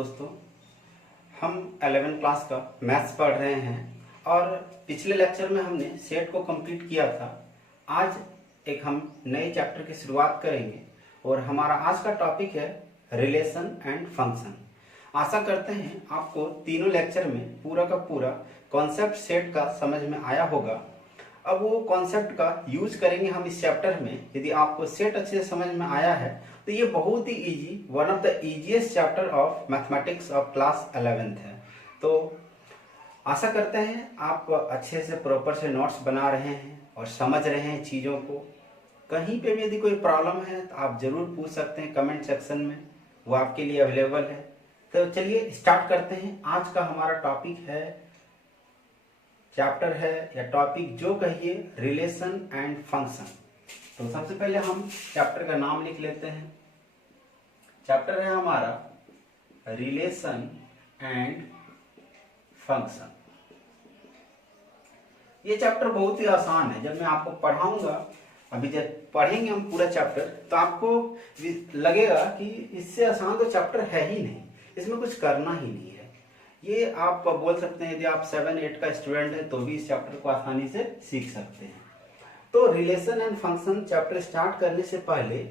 दोस्तों, हम 11वीं क्लास का मैथ्स पढ़ रहे हैं और पिछले लेक्चर में हमने सेट को कंप्लीट किया था। आज एक हम नए चैप्टर की शुरुआत करेंगे और हमारा आज का टॉपिक है रिलेशन एंड फंक्शन। आशा करते हैं आपको तीनों लेक्चर में पूरा का पूरा कॉन्सेप्ट सेट का समझ में आया होगा। अब वो कॉन्सेप्ट का यूज करेंगे हम इस चैप्टर में। यदि आपको सेट अच्छे से समझ में आया है तो ये बहुत ही easy, one of the easiest chapter of mathematics of class 11th है। तो आशा करते हैं आप अच्छे से प्रॉपर से नोट्स बना रहे हैं और समझ रहे हैं चीज़ों को। कहीं पे भी यदि कोई प्रॉब्लम है तो आप ज़रूर पूछ सकते हैं कमेंट सेक्शन में, वो आपके लिए अवेलेबल है। तो चलिए स्टार्ट करते हैं। आज का हमारा टॉपिक है, चैप्टर है या टॉपिक जो कहिए, रिलेशन एंड फंक्शन। तो सबसे पहले हम चैप्टर का नाम लिख लेते हैं। चैप्टर है हमारा रिलेशन एंड फंक्शन। ये चैप्टर बहुत ही आसान है। जब मैं आपको पढ़ाऊंगा, अभी जब पढ़ेंगे हम पूरा चैप्टर, तो आपको लगेगा कि इससे आसान तो चैप्टर है ही नहीं, इसमें कुछ करना ही नहीं है। ये आप बोल सकते हैं, यदि आप 7-8 का स्टूडेंट है तो भी इस चैप्टर को आसानी से सीख सकते हैं। तो relation and function chapter start करने से पहले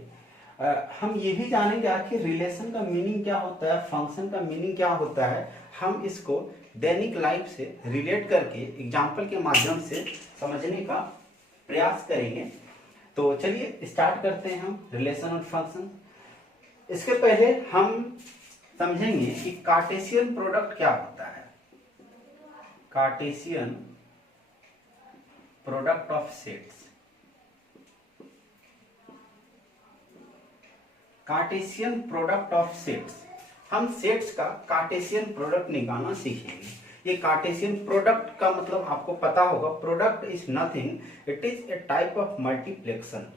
हम ये भी जानेंगे आखिर रिलेशन का मीनिंग क्या होता है, फंक्शन का मीनिंग क्या होता है। हम इसको दैनिक लाइफ से रिलेट करके एग्जाम्पल के माध्यम से समझने का प्रयास करेंगे। तो चलिए स्टार्ट करते हैं हम रिलेशन और फंक्शन। इसके पहले हम समझेंगे कि कार्टेशियन प्रोडक्ट क्या होता है। Cartesian product of sets. Cartesian product of sets, हम सेट्स का कार्टेशियन प्रोडक्ट निकालना सीखेंगे। ये कार्टेशियन प्रोडक्ट का मतलब आपको पता होगा, product is nothing, it is a type of मल्टीप्लेक्शन।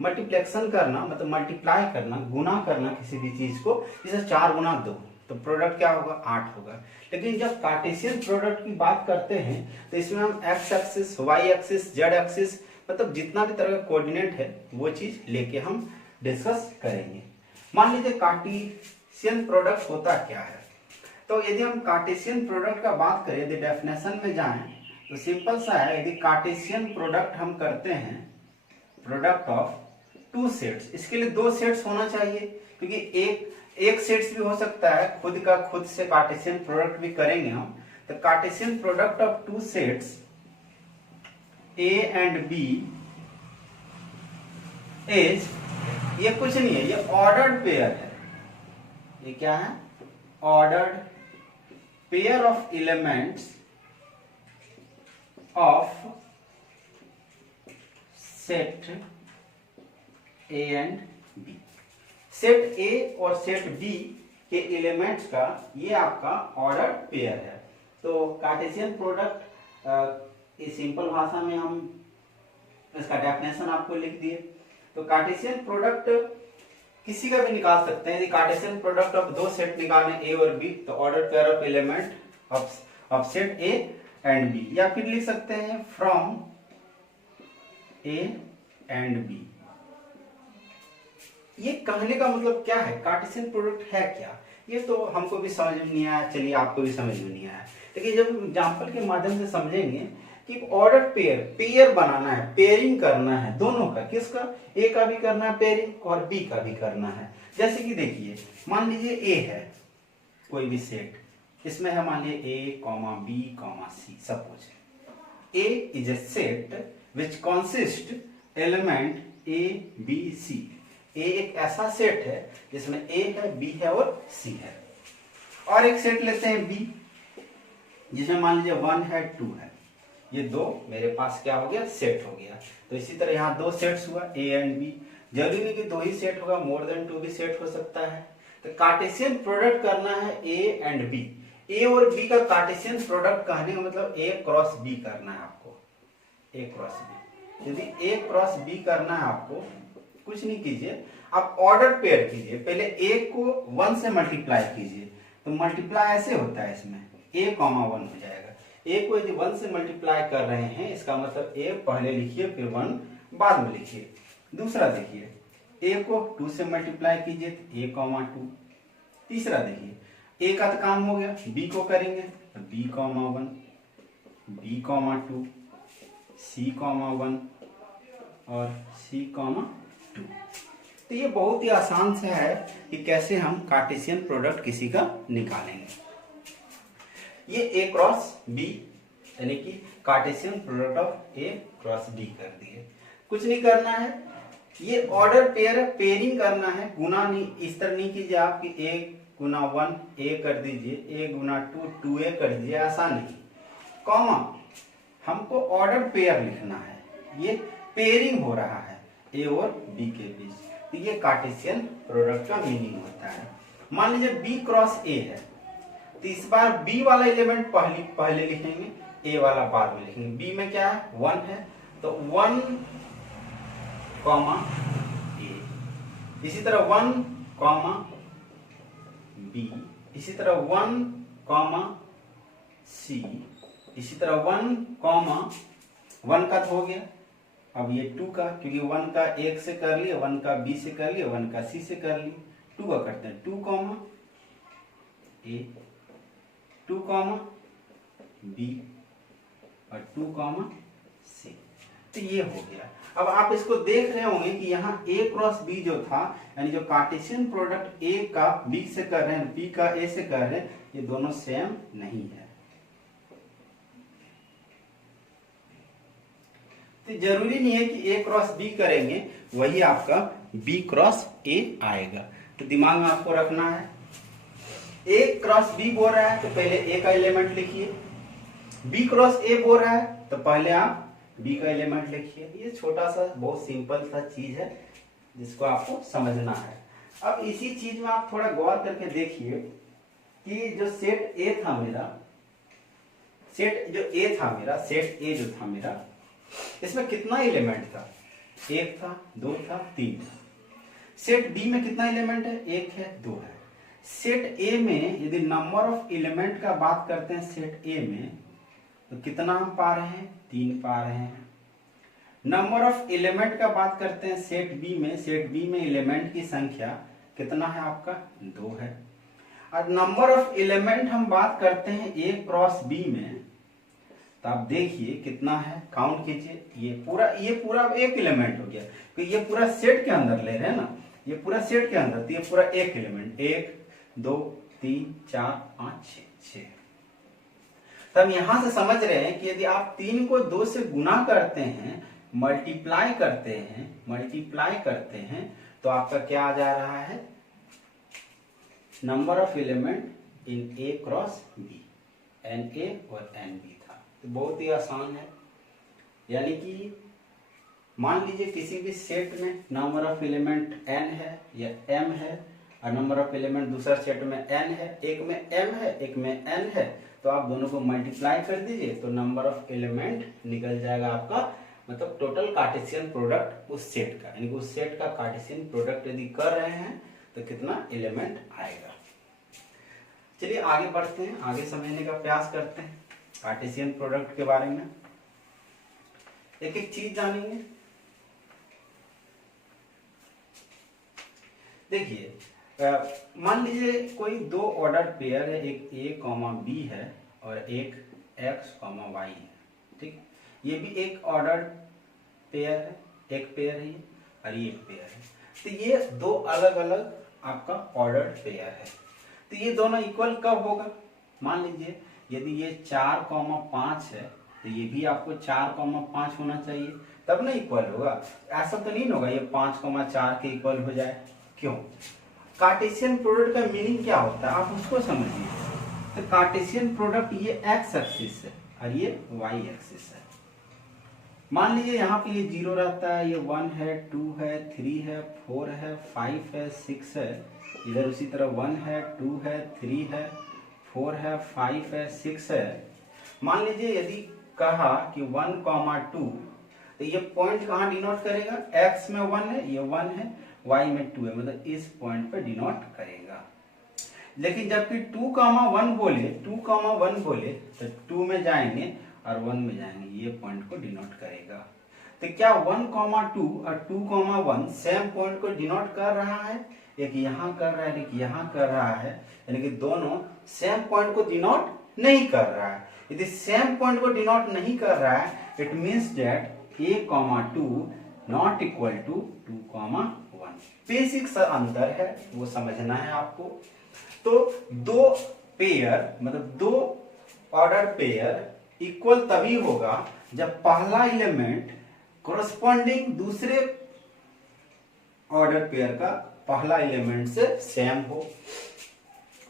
मल्टीप्लेक्शन करना मतलब मल्टीप्लाई करना, गुना करना किसी भी चीज को। जैसे 4 गुना 2 तो प्रोडक्ट क्या होगा, 8 होगा। लेकिन जब कार्टेशियन प्रोडक्ट की बात करते हैं तो इसमें हम X axis, Y axis, Z axis, मतलब जितना भी तरह का कोऑर्डिनेट है वो चीज लेके हम डिस्कस करेंगे। मान लीजिए कार्टेशियन प्रोडक्ट होता क्या है। तो यदि हम कार्टेशियन प्रोडक्ट का बात करें, यदि डेफिनेशन में जाएं तो सिंपल सा है। यदि कार्टेशियन प्रोडक्ट हम करते हैं, प्रोडक्ट ऑफ 2 सेट्स, इसके लिए 2 सेट्स होना चाहिए, क्योंकि एक सेट्स भी हो सकता है, खुद का खुद से कार्टेशियन प्रोडक्ट भी करेंगे हम। तो Cartesian product of 2 sets A and B is, ये कुछ नहीं है, ये ऑर्डर्ड पेयर है। ये क्या है, ordered pair of elements of set A and B. Set A और सेट बी के एलिमेंट्स का ये आपका ऑर्डर पेयर है। तो कार्टेशियन प्रोडक्ट इस सिंपल भाषा में हम इसका डेफिनेशन आपको लिख दिए। तो कार्टेशियन प्रोडक्ट किसी का भी निकाल सकते हैं। यदि कार्टेशियन प्रोडक्ट ऑफ 2 सेट निकालें ए और बी, तो order pair of element of set A and B, या फिर लिख सकते हैं फ्रॉम ए एंड बी। ये कहने का मतलब क्या है, कार्टेशियन प्रोडक्ट है क्या, ये तो हमको भी समझ में नहीं आया। चलिए आपको भी समझ में नहीं आया, लेकिन जब एग्जांपल के माध्यम से समझेंगे कि ऑर्डर पेयर बनाना है, पेयरिंग करना है दोनों का। किसका, ए का भी करना है पेयरिंग और बी का भी करना है। जैसे कि देखिए, मान लीजिए ए है कोई भी सेट, इसमें है मान लीजिए A comma B comma C. Suppose A is a set which consist element A B C. A एक ऐसा सेट है जिसमें ए है, बी है और सी है। और एक सेट लेते हैं बी, जिसमें मान लीजिए 1 है 2 है। ये 2 मेरे पास क्या हो गया, सेट हो गया। तो इसी तरह यहाँ 2 सेट्स हुआ, ए एंड बी। जरूरी नहीं कि 2 ही सेट होगा, मोर देन 2 भी सेट हो सकता है। तो कार्टेशियन प्रोडक्ट करना है ए एंड बी। ए और बी का कार्टेशियन प्रोडक्ट कहने का मतलब ए क्रॉस बी करना है आपको, ए क्रॉस बी। यदि ए क्रॉस बी करना है आपको, कुछ नहीं कीजिए, आप ऑर्डर पेयर कीजिए। पहले ए को 1 से मल्टीप्लाई कीजिए, तो मल्टीप्लाई ऐसे होता है, इसमें a, 1 हो जाएगा। a को यदि 1 से मल्टीप्लाई कर रहे हैं, इसका मतलब a पहले लिखिए फिर 1 बाद में लिखिए। दूसरा देखिए, a को 2 से मल्टीप्लाई कीजिए तो a, 2। तीसरा देखिए, ए का तो काम हो गया, बी को करेंगे तो B comma 1, B comma 2, C comma 1 और सी कॉमा 2। तो ये बहुत ही आसान से है कि कैसे हम कार्टेशियन प्रोडक्ट किसी का निकालेंगे। ये ए क्रॉस बी यानी कि Cartesian product of A cross B कर दिए। कुछ नहीं करना है, ये ऑर्डर पेयर है, पेयरिंग करना है, गुना नहीं, इस तरह नहीं कीजिए आप कि ए गुना 1 ए कर दीजिए, ए गुना 2 2a कर दीजिए, ऐसा नहीं। कॉमा हमको ऑर्डर पेयर लिखना है, ये पेयरिंग हो रहा है ए और बी के बीच, तो ये कार्टेशियन प्रोडक्ट का मीनिंग होता है। मान लीजिए बी क्रॉस ए है, तो इस बार बी वाला एलिमेंट पहले लिखेंगे, ए वाला बाद में लिखेंगे। बी में क्या है 1 है, तो 1 कॉमा ए, इसी तरह 1 कॉमा बी, इसी तरह 1 कॉमा सी, इसी तरह 1 कॉमा 1 का तो हो गया, अब ये 2 का, क्योंकि 1 का एक से कर लिए, 1 का बी से कर लिए, 1 का सी से कर लिए, 2 का करते हैं 2 कॉमा ए, 2 कॉमा बी और 2 कॉमा सी। तो ये हो गया। अब आप इसको देख रहे होंगे कि यहाँ ए क्रॉस बी जो था, यानी जो कार्टेशियन प्रोडक्ट ए का बी से कर रहे हैं, बी का ए से कर रहे हैं, ये दोनों सेम नहीं है। तो जरूरी नहीं है कि ए क्रॉस बी करेंगे वही आपका बी क्रॉस ए आएगा। तो दिमाग में आपको रखना है, ए क्रॉस बी बोल रहा है तो पहले ए का एलिमेंट लिखिए, बी क्रॉस ए बोल रहा है तो पहले आप बी का एलिमेंट लिखिए। ये छोटा सा बहुत सिंपल सा चीज है जिसको आपको समझना है। अब इसी चीज में आप थोड़ा गौर करके देखिए कि जो सेट ए था मेरा, सेट जो था मेरा, इसमें कितना एलिमेंट था? 1 था, 2 था, 3 था। सेट बी में कितना एलिमेंट है? 1 है, 2 है। सेट ए में यदि नंबर ऑफ एलिमेंट का बात करते हैं सेट ए में, तो कितना हम पा रहे हैं? 3 पा रहे हैं। नंबर ऑफ एलिमेंट का बात करते हैं सेट बी में एलिमेंट की संख्या कितना है आपका? 2 है। और नंबर ऑफ एलिमेंट हम बात करते हैं ए क्रॉस बी में, तो आप देखिए कितना है, काउंट कीजिए। ये पूरा एक एलिमेंट हो गया, क्योंकि ये पूरा सेट के अंदर ले रहे हैं ना, ये पूरा सेट के अंदर, तो ये पूरा एक एलिमेंट, 1 2 3 4 5 6। तो हम यहां से समझ रहे हैं कि यदि आप 3 को 2 से गुना करते हैं, मल्टीप्लाई करते हैं, तो आपका क्या आ जा रहा है? Number of element in A cross B, n A और एन बी था। तो बहुत ही आसान है। यानी कि मान लीजिए किसी भी सेट में नंबर ऑफ एलिमेंट n है या m है, और नंबर ऑफ एलिमेंट दूसरा सेट में n है, एक में m है, एक में n है, तो आप दोनों को मल्टीप्लाई कर दीजिए तो नंबर ऑफ एलिमेंट निकल जाएगा आपका, मतलब टोटल कार्टेशियन प्रोडक्ट उस सेट का, यानी कि उस सेट का कार्टेशियन प्रोडक्ट यदि कर रहे हैं तो कितना एलिमेंट आएगा। चलिए आगे बढ़ते हैं, आगे समझने का प्रयास करते हैं कार्टेशियन प्रोडक्ट के बारे में। एक एक चीज जानेंगे। देखिए, मान लीजिए कोई 2 ऑर्डर पेयर है, एक ए कॉमा बी है और एक एक्स कॉमा वाई है, ठीक। ये भी एक ऑर्डर पेयर है, एक पेयर है और ये एक पेयर है। तो ये 2 अलग अलग आपका ऑर्डर पेयर है। तो ये दोनों इक्वल कब होगा? मान लीजिए यदि ये 4 कॉमा 5 है, तो ये भी आपको 4 कॉमा 5 होना चाहिए, तब ना इक्वल होगा। ऐसा तो नहीं होगा ये 5 कॉमा 4 के इक्वल हो जाए। क्यों? कार्टेशियन प्रोडक्ट का मीनिंग क्या होता है आप उसको समझिए। तो कार्टेशियन प्रोडक्ट ये एक्स एक्सिस है और ये वाई एक्सिस है। मान लीजिए यहाँ पे ये 0 रहता है, ये 1 है, 2 है, 3 है, 4 है, 5 है, 6 है, इधर उसी तरह 1 है, 2 है, 3 है, 4 है, 5 है, 6 है। मान लीजिए यदि कहा कि 1 कॉमा 2, तो ये पॉइंट कहाँ डिनोट करेगा? x में 1 है, ये 1 है, y में 2 है, मतलब इस पॉइंट पे डिनोट करेगा। लेकिन जबकि 2 कॉमा 1 बोले तो 2 में जाएंगे और 1 में जाएंगे, ये पॉइंट को डिनोट करेगा। तो क्या 1,2 और 2,1 सेम पॉइंट को डिनोट कर रहा है? एक यहाँ कर रहा है, एक यहाँ कर रहा है, यानी कि दोनों सेम पॉइंट को डिनोट नहीं कर रहा है। यदि सेम पॉइंट को डिनोट नहीं कर रहा है, it means that a,2 not equal to 2,1। Basic सा अंतर है, वो समझना है आपको। तो दो पेयर मतलब दो ऑर्डर पेयर इक्वल तभी होगा जब पहला एलिमेंट कोरस्पॉन्डिंग दूसरे ऑर्डर पेयर का पहला एलिमेंट से सेम हो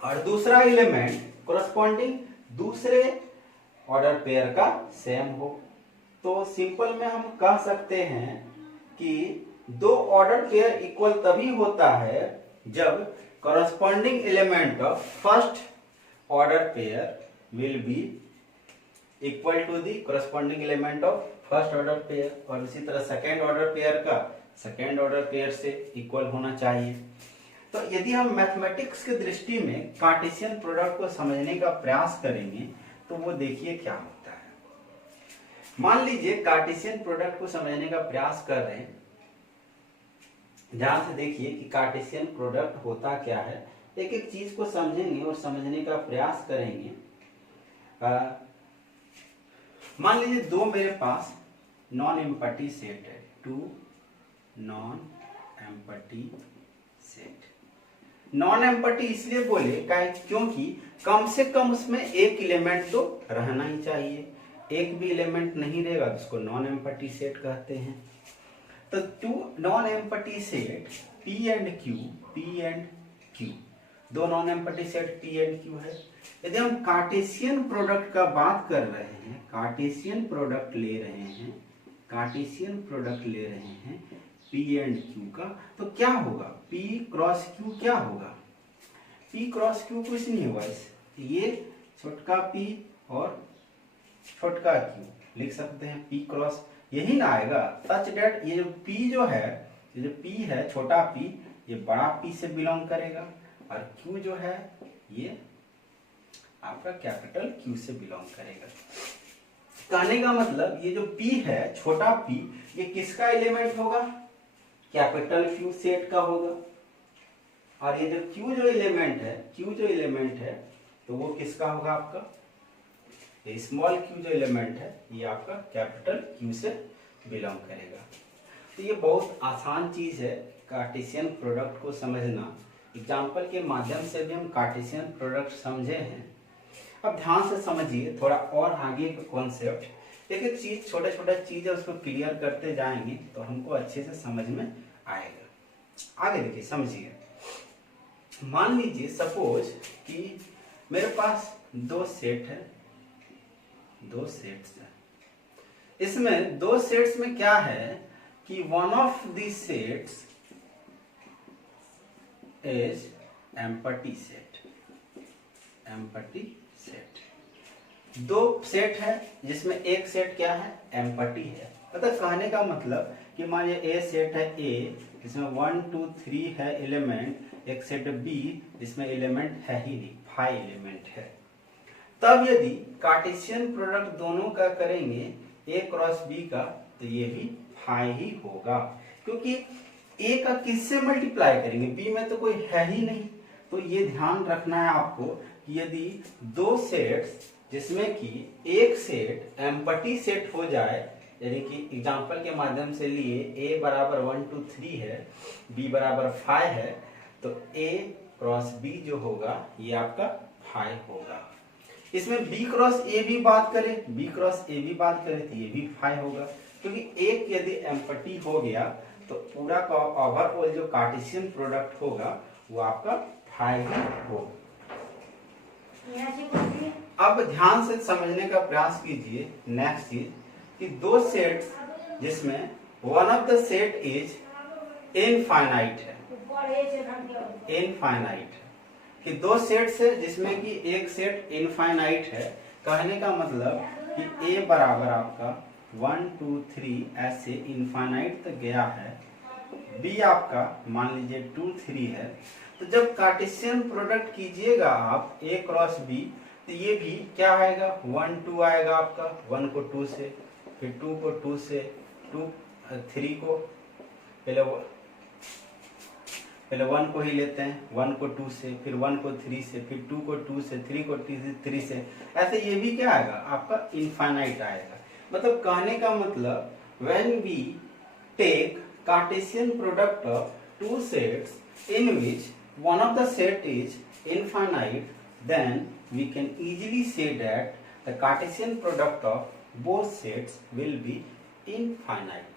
और दूसरा एलिमेंट कोरस्पॉन्डिंग दूसरे ऑर्डर पेयर का सेम हो। तो सिंपल में हम कह सकते हैं कि दो ऑर्डर पेयर इक्वल तभी होता है जब corresponding element of first order pair will be equal to the corresponding element of first order pair, और इसी तरह सेकेंड ऑर्डर पेयर का सेकेंड ऑर्डर पेयर से इक्वल होना चाहिए। तो यदि हम मैथमेटिक्स की दृष्टि में कार्टेशियन प्रोडक्ट को समझने का प्रयास करेंगे तो वो देखिए क्या होता है। मान लीजिए कार्टेशियन प्रोडक्ट को समझने का प्रयास कर रहे हैं, ध्यान से देखिए कि कार्टेशियन प्रोडक्ट होता क्या है। एक एक चीज को समझेंगे और समझने का प्रयास करेंगे। मान लीजिए दो मेरे पास नॉन एम्पटी सेट है, two non empty set. Non empty इसलिए बोले क्योंकि कम से कम उसमें एक एलिमेंट तो रहना ही चाहिए। एक भी एलिमेंट नहीं रहेगा तो उसको नॉन एम्पटी सेट कहते हैं। तो two non empty set P and Q, दो non empty set P and Q है। यदि हम कार्टेशियन प्रोडक्ट का बात कर रहे हैं, कार्टेशियन प्रोडक्ट ले रहे हैं P एंड Q का, तो क्या होगा? P क्रॉस Q क्या होगा? P क्रॉस Q कुछ नहीं होगा, ये छोटका P और छोटका Q लिख सकते हैं। P क्रॉस यही ना आएगा, सच डेट ये जो P जो है, ये जो P है छोटा P, ये बड़ा P से बिलोंग करेगा और Q जो है ये आपका कैपिटल Q से बिलोंग करेगा। कहने का मतलब ये जो P है छोटा P, ये किसका एलिमेंट होगा? कैपिटल Q सेट का होगा। और ये जो Q जो एलिमेंट है तो वो किसका होगा? आपका स्मॉल q जो एलिमेंट है ये आपका कैपिटल Q से बिलोंग करेगा। तो ये बहुत आसान चीज है कार्टेशियन प्रोडक्ट को समझना। एग्जाम्पल के माध्यम से भी हम कार्टेशियन प्रोडक्ट समझे हैं। अब ध्यान से समझिए थोड़ा और आगे का कॉन्सेप्ट। एक एक चीज छोटा चीज है उसको क्लियर करते जाएंगे तो हमको अच्छे से समझ में आएगा। आगे देखिए समझिए। मान लीजिए सपोज कि मेरे पास दो सेट है, दो सेट्स है। इसमें दो सेट्स में क्या है कि one of the sets is empty set. दो सेट है जिसमें एक सेट क्या है? एम्पटी है। मतलब कहने का मतलब कि मान लीजिए ए सेट है A, जिसमें 1 2 3 है एलिमेंट, एक सेट B जिसमें एलिमेंट है ही नहीं, 5 एलिमेंट है। तब यदि कार्टेशियन प्रोडक्ट दोनों का करेंगे A क्रॉस B का, तो ये भी 5 ही होगा, क्योंकि A का किससे मल्टीप्लाई करेंगे? B में तो कोई है ही नहीं। तो ये ध्यान रखना है आपको कि यदि दो सेट्स जिसमें कि एक सेट एम्पटी सेट हो जाए, यानी कि एग्जांपल के माध्यम से लिए A बराबर 1 2 3 है, B बराबर 5 है, तो A क्रॉस B जो होगा ये आपका 5 होगा। इसमें B क्रॉस A भी बात करें, B क्रॉस A भी बात करें तो ये भी 5 होगा, क्योंकि एक यदि एम्पटी हो गया तो पूरा का ओवरऑल जो कार्टेशियन प्रोडक्ट होगा वो आपका 5 ही होगा। अब ध्यान से समझने का प्रयास कीजिए। नेक्स्ट चीज कि दो सेट्स जिसमें one of the set is infinite है, कि दो सेट्स है जिसमें कि एक सेट इनफाइनाइट है। कहने का मतलब कि A बराबर आपका 1 2 3 ऐसे इनफाइनाइट तक गया है, B आपका मान लीजिए 2 3 है। तो जब कार्टेशियन प्रोडक्ट कीजिएगा आप A क्रॉस B, तो ये भी क्या आएगा? 1 2 आएगा आपका, 1 को 2 से, फिर 2 को 2 से, 2 3 को पहले 1 को ही लेते हैं, 1 को 2 से, फिर 1 को 3 से, फिर 2 को 2 से, 3 को 3 से, ऐसे ये भी क्या आएगा आपका इनफाइनाइट आएगा। मतलब कहने का मतलब when we take Cartesian product of two sets in which one of the set is infinite, then we can easily say that the Cartesian product of both sets will be infinite।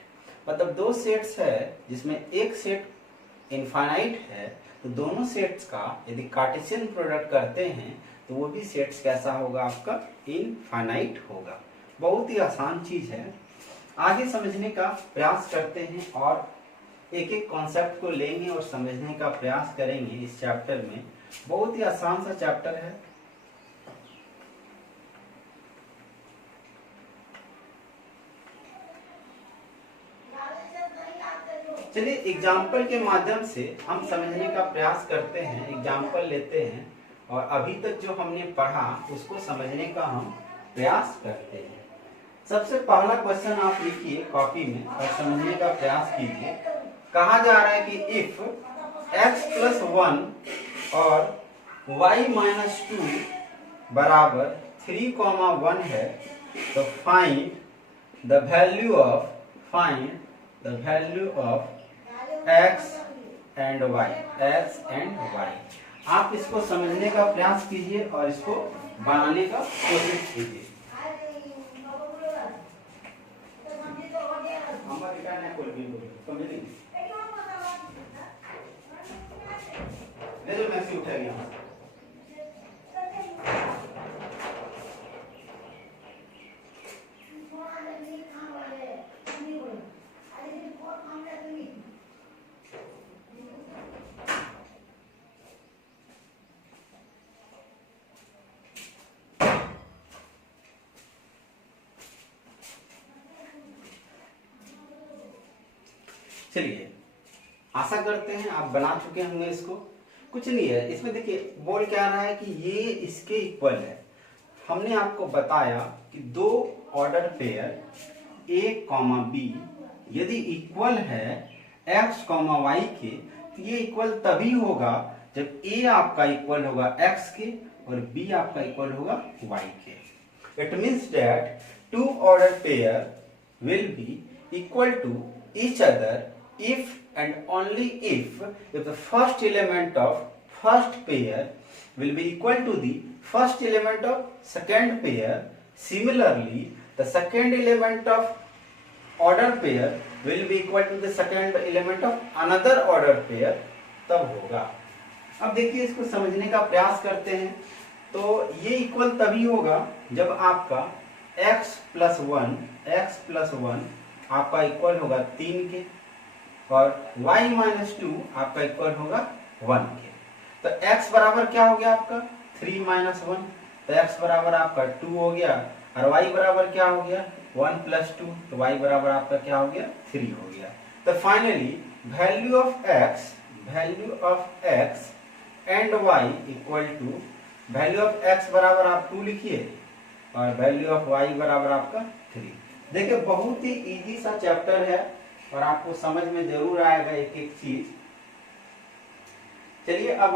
मतलब दो sets है जिसमें एक set infinite है, तो दोनों sets का यदि कार्टेशियन प्रोडक्ट करते हैं तो वो भी सेट्स कैसा होगा आपका इनफाइनाइट होगा। बहुत ही आसान चीज है, आगे समझने का प्रयास करते हैं और एक एक कॉन्सेप्ट को लेंगे और समझने का प्रयास करेंगे इस चैप्टर में। बहुत ही आसान सा चैप्टर है। चलिए एग्जाम्पल के माध्यम से हम समझने का प्रयास करते हैं, एग्जाम्पल लेते हैं और अभी तक जो हमने पढ़ा उसको समझने का हम प्रयास करते हैं। सबसे पहला क्वेश्चन आप लिखिए कॉपी में और समझने का प्रयास कीजिए। कहा जा रहा है कि इफ x + 1 और y - 2 बराबर 3, 1 है तो find the value of x and y। आप इसको समझने का प्रयास कीजिए और इसको बनाने का कोशिश कीजिए। मैक्सी उठाएगी चलिए आशा करते हैं आप बना चुके होंगे इसको। कुछ नहीं है इसमें, देखिए बोल क्या रहा है कि ये इसके इक्वल है। हमने आपको बताया कि दो ऑर्डर पेयर a, b यदि इक्वल है x, y के, तो ये इक्वल तभी होगा जब a आपका इक्वल होगा x के और b आपका इक्वल होगा y के। It means that two order pair will be equal to each other if and only if the first element of first pair will be equal to the first element of second pair. Similarly, the second element of order pair will be equal to the second element of another order pair, तब होगा। अब देखिए इसको समझने का प्रयास करते हैं। तो ये इक्वल तभी होगा जब आपका x + 1 आपका इक्वल होगा 3 के और y - 2 आपका इक्वल होगा 1 के। तो x बराबर क्या हो गया आपका 3 - 1, तो x बराबर आपका 2 हो गया और y बराबर क्या हो गया 1 + 2, तो y बराबर आपका क्या हो गया 3 हो गया। तो finally value of x and y equal to value of x बराबर आप 2 लिखिए और वैल्यू ऑफ y बराबर आपका 3। देखिए बहुत ही इजी सा चैप्टर है और आपको समझ में जरूर आएगा एक एक चीज। चलिए अब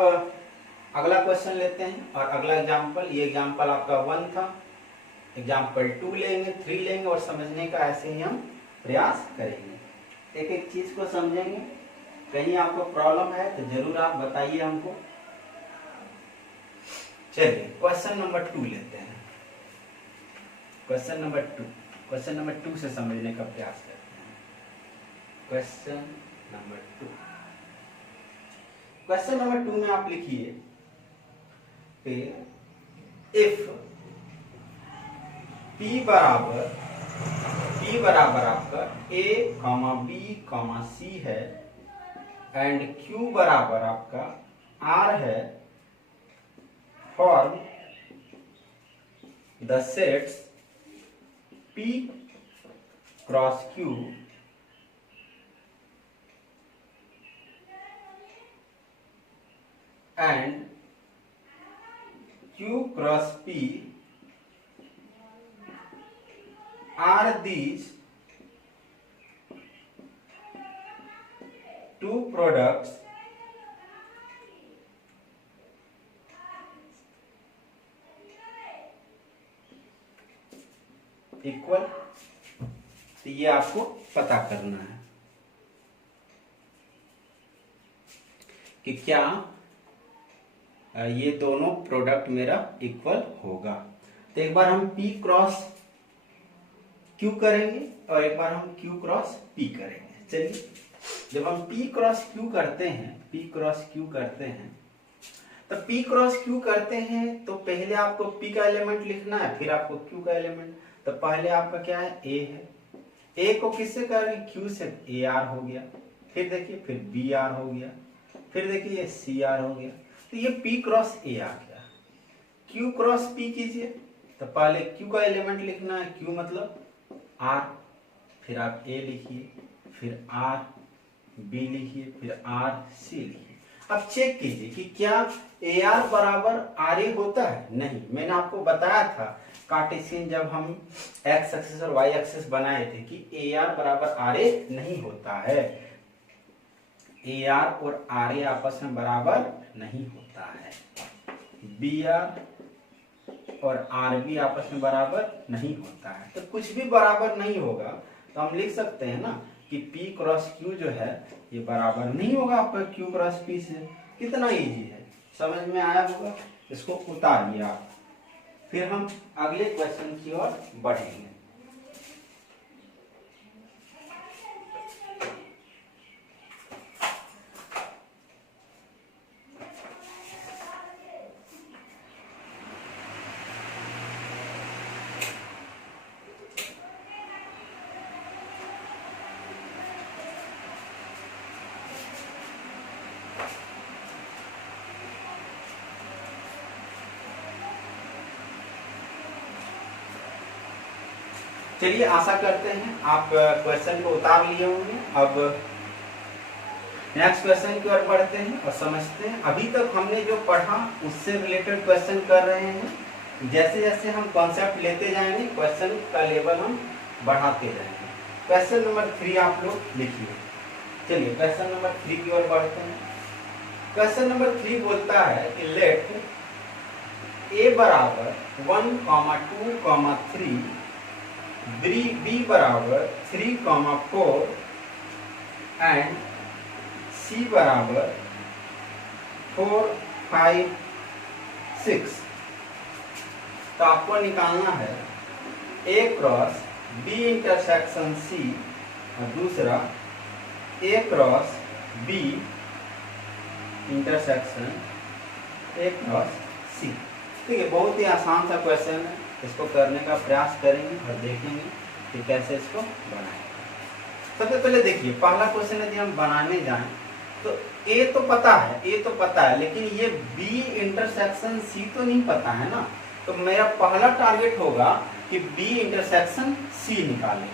अगला क्वेश्चन लेते हैं और अगला एग्जांपल, ये एग्जांपल आपका 1 था, एग्जांपल 2 लेंगे, 3 लेंगे और समझने का ऐसे ही हम प्रयास करेंगे। एक एक चीज को समझेंगे। कहीं आपको प्रॉब्लम है तो जरूर आप बताइए हमको। चलिए क्वेश्चन नंबर 2 लेते हैं। क्वेश्चन नंबर 2 से समझने का प्रयास करते हैं। क्वेश्चन नंबर 2 में आप लिखिए इफ P बराबर आपका A, B, C है एंड Q बराबर आपका R है for the sets P cross Q and Q cross P are these two products equal, तो ये आपको पता करना है कि क्या ये दोनों प्रोडक्ट मेरा इक्वल होगा। तो एक बार हम P क्रॉस Q करेंगे और एक बार हम Q क्रॉस P करेंगे। चलिए, जब हम P क्रॉस Q करते हैं, P क्रॉस Q करते हैं, तो P क्रॉस Q करते हैं तो पहले आपको P का एलिमेंट लिखना है, फिर आपको Q का एलिमेंट। तो पहले आपका क्या है, A है। A को किससे करेंगे, Q से, AR हो गया। फिर देखिए, फिर BR हो गया, फिर देखिए ये CR हो गया। तो ये P क्रॉस A आ गया। Q क्रॉस P कीजिए, तो पहले Q का एलिमेंट लिखना है, Q मतलब R, फिर आप A लिखिए, फिर R B लिखिए, फिर R C लिखिए। अब चेक कीजिए कि क्या AR बराबर RA होता है। नहीं, मैंने आपको बताया था कार्टेशियन जब हम x एक्सिस और y एक्सिस बनाए थे कि AR बराबर RA नहीं होता है। AR और RA आपस में बराबर नहीं होता है। BR और RB आपस में बराबर नहीं होता है। तो कुछ भी बराबर नहीं होगा तो हम लिख सकते हैं ना कि P क्रॉस Q जो है ये बराबर नहीं होगा आपका Q क्रॉस P से। कितना इजी है, समझ में आया होगा। इसको उतारिए आप, फिर हम अगले क्वेश्चन की ओर बढ़ेंगे। चलिए, आशा करते हैं आप क्वेश्चन को उतार लिए होंगे। अब नेक्स्ट क्वेश्चन की ओर बढ़ते हैं और समझते हैं। अभी तक हमने जो पढ़ा उससे रिलेटेड क्वेश्चन कर रहे हैं। जैसे जैसे हम कॉन्सेप्ट लेते जाएंगे क्वेश्चन का लेवल हम बढ़ाते जाएंगे। क्वेश्चन नंबर 3 आप लोग लिखिए। चलिए क्वेश्चन नंबर 3 की ओर बढ़ते हैं। क्वेश्चन नंबर 3 बोलता है कि लेट A बराबर 1, 2, 3, B बराबर 3, 4 एंड C बराबर 4, 5, 6। तो आपको निकालना है A cross B intersection C और दूसरा A cross B intersection A cross C। ठीक है, बहुत ही आसान सा क्वेश्चन है। इसको करने का प्रयास करेंगे और देखेंगे कि कैसे इसको बनाएं। सबसे पहले देखिए, पहला क्वेश्चन यदि हम बनाने जाएं तो A तो पता है, लेकिन ये B इंटरसेक्शन C तो नहीं पता है ना। तो मेरा पहला टारगेट होगा कि B इंटरसेक्शन C निकाले।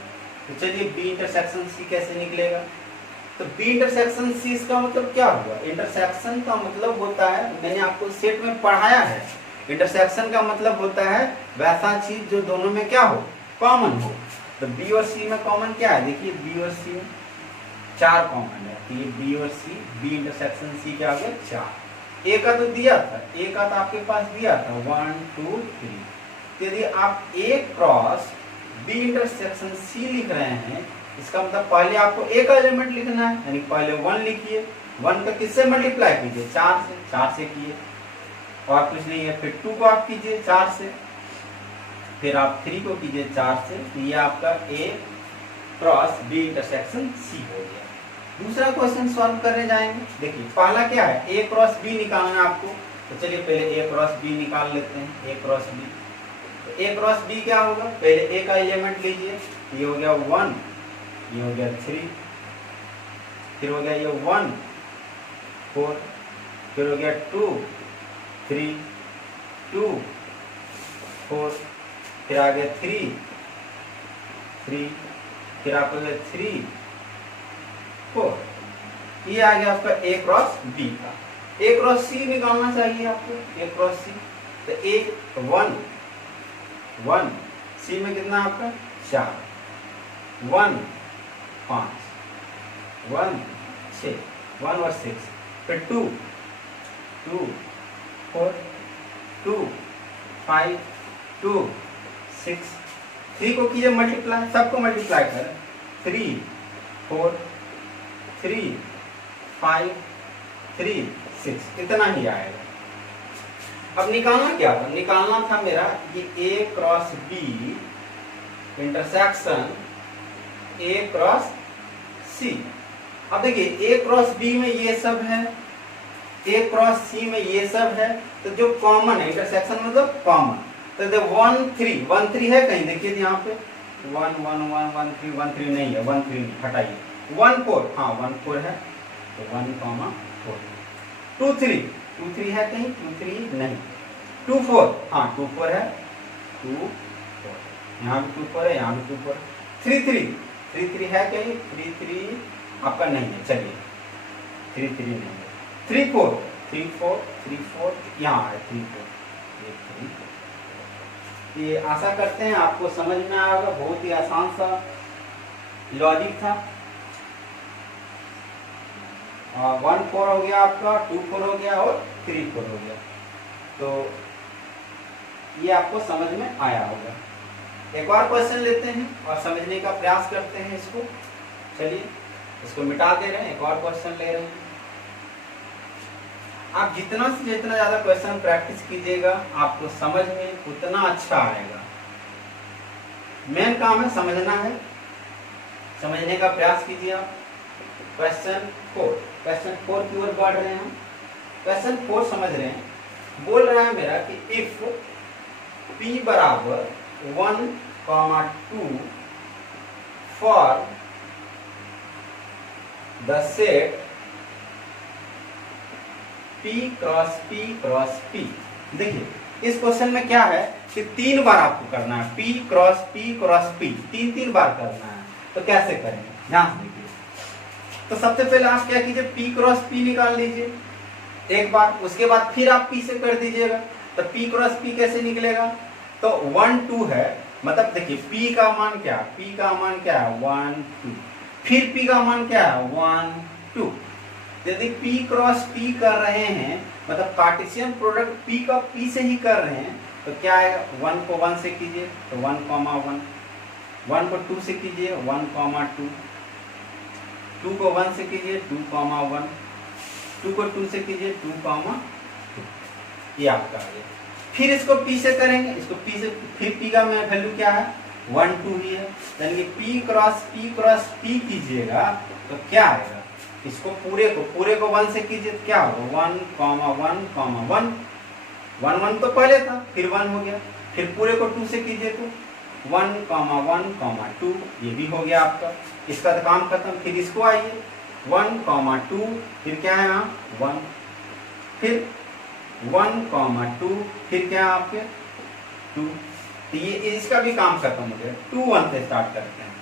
तो चलिए B इंटरसेक्शन C कैसे निकलेगा। तो B इंटरसेक्शन C इसका मतलब क्या हुआ, इंटरसेक्शन का मतलब होता है, मैंने आपको सेट में पढ़ाया है, इंटरसेक्शन का मतलब होता है वैसा चीज जो दोनों में क्या हो, कॉमन हो। तो B और C में कॉमन क्या है, देखिए B और C में 4 कॉमन है। तो ये B और C, B इंटरसेक्शन C क्या हो गया 4। A का तो दिया था, A का तो आपके पास दिया था 1, 2, 3। तो यदि आप A cross B intersection C लिख रहे हैं, इसका मतलब पहले आपको A का एलिमेंट लिखना है, यानी पहले 1 लिखिए। 1 का किससे मल्टीप्लाई कीजिए, 4 से कीजिए, और कुछ नहीं है। फिर 2 को आप कीजिए 4 से, फिर आप 3 को कीजिए 4 से। तो ये आपका A cross B intersection C हो गया। दूसरा क्वेश्चन सॉल्व करने जाएंगे। देखिए पहला क्या है, A क्रॉस B निकालना है आपको। तो चलिए पहले A क्रॉस B निकाल लेते हैं, A क्रॉस B। तो A क्रॉस B क्या होगा, पहले A का एलिमेंट लीजिए, ये हो गया 1, ये हो गया 3, फिर हो गया ये 1, 4, फिर हो गया 2, 3, 2, 4, फिर आ गया 3, 3, फिर आपको 3, 4। ये आ गया आपका A क्रॉस B का। A क्रॉस C निकालना चाहिए आपको, A क्रॉस C। तो A 1, 1, C में कितना आपका 4, 1, 5, 1, 6, 1 और 6, फिर 2 2 4 2 5 2 6, 3 को कीजिए मल्टीप्लाई, सबको मल्टीप्लाई करें, 3 4 3 5 3 6, इतना ही आएगा। अब निकालना क्या था? निकालना था मेरा ये A cross B intersection A cross C। अब देखिए A क्रॉस B में ये सब है, A क्रॉस C में ये सब है, तो जो कॉमन है इंटरसेक्शन मतलब कॉमन, तो 1 3 1 3 है कहीं, देखिए यहाँ पे 1 1 1 1 3 1 3 नहीं है, 1 3 हटाइए, 1 4, हाँ 1 4 है, तो 1 4, 2 3 2 3 है कहीं, 2 3 नहीं, 2 4, हाँ 2 4 है, 2 4, यहाँ भी 2 4 है, यहाँ भी 2 4, 3 3 है कहीं, 3 3 आपका नहीं है, चलिए 3 3 नहीं है, 3 4 3 4 यहाँ है 3 4, ये आशा करते हैं आपको समझ में आएगा, बहुत ही आसान सा लॉजिक था। 1 4 हो गया आपका, 2 4 हो गया और 3 4 हो गया, तो ये आपको समझ में आया होगा। एक और क्वेश्चन लेते हैं और समझने का प्रयास करते हैं इसको। चलिए इसको मिटा दे रहे हैं, एक और क्वेश्चन ले रहे हैं। आप जितना से जितना ज्यादा क्वेश्चन प्रैक्टिस कीजिएगा आपको समझ में उतना अच्छा आएगा। मेन काम है समझना है, समझने का प्रयास कीजिए आप। क्वेश्चन 4 की ओर बढ़ रहे हैं हम। क्वेश्चन 4 समझ रहे हैं, बोल रहा है मेरा कि इफ p बराबर 1, 2 for the set P cross P। देखिए इस क्वेश्चन में क्या है कि 3 बार आपको करना है, P क्रॉस P, 3 बार करना है, तो कैसे करेंगे ध्यान से देखिए। तो सबसे पहले आप क्या कीजिए, P क्रॉस P निकाल लीजिए एक बार, उसके बाद फिर आप P से कर दीजिएगा, तो P क्रॉस P कैसे निकलेगा, तो 1 2 है, मतलब देखिए P का मान क्या है 1 2, फिर P का मान क्या है 1 2। यदि P क्रॉस P कर रहे हैं मतलब कार्टेशियन प्रोडक्ट P का P से ही कर रहे हैं, तो क्या आएगा, 1 को 1 से कीजिए तो 1 1 को 2 से कीजिए 1 2, 2 को 1 से कीजिए 2 1, 2 को 2 से कीजिए 2 2, ये आपका आ गया। फिर इसको P से करेंगे, इसको P से, फिर P का वैल्यू क्या है 1 2 ही है, यानी P क्रॉस P कीजिएगा तो क्या आएगा, इसको पूरे को 1 से कीजिए तो क्या होगा 1 1 1 1 तो पहले था, फिर 1 हो गया, फिर पूरे को 2 से कीजिए तो 1 1 2, ये भी हो गया आपका, इसका तो काम खत्म। फिर इसको आइए 1 2, फिर क्या है यहाँ 1, फिर 1 2, फिर क्या है आपके 2, तो ये इसका भी काम खत्म हो गया। 2 1 से स्टार्ट करते हैं,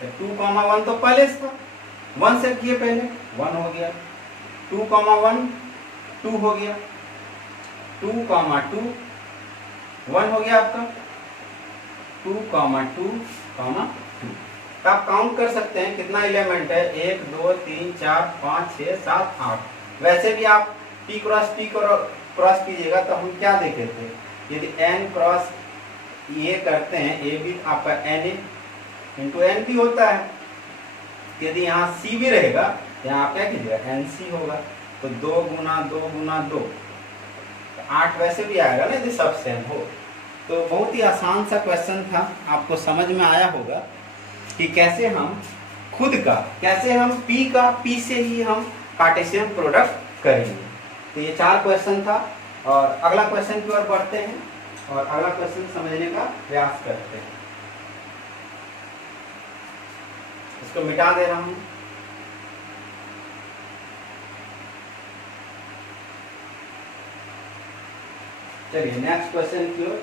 तो 2 1 तो पहले था, 1 से किए पहले 1 हो गया, 2 1 2 हो गया, 2 2 1 हो गया आपका, 2 2 तो आप काउंट कर सकते हैं कितना एलिमेंट है, 1 2 3 4 5 6 7 8। वैसे भी आप P क्रॉस कीजिएगा तो हम क्या देखे थे, यदि N क्रॉस ये करते हैं, ये भी आपका Na इंटू N भी होता है, यदि यहाँ C भी रहेगा यहाँ क्या कीजिएगा NC होगा, तो 2 गुना 2 गुना 2, 8 वैसे भी आएगा ना यदि सब सेम हो। तो बहुत ही आसान सा क्वेश्चन था, आपको समझ में आया होगा कि कैसे हम कैसे हम P से ही हम कार्टेशियन प्रोडक्ट करेंगे। तो ये 4 क्वेश्चन था और अगला क्वेश्चन की ओर बढ़ते हैं और अगला क्वेश्चन समझने का प्रयास करते हैं। इसको मिटा दे रहा हूं। चलिए नेक्स्ट क्वेश्चन की ओर,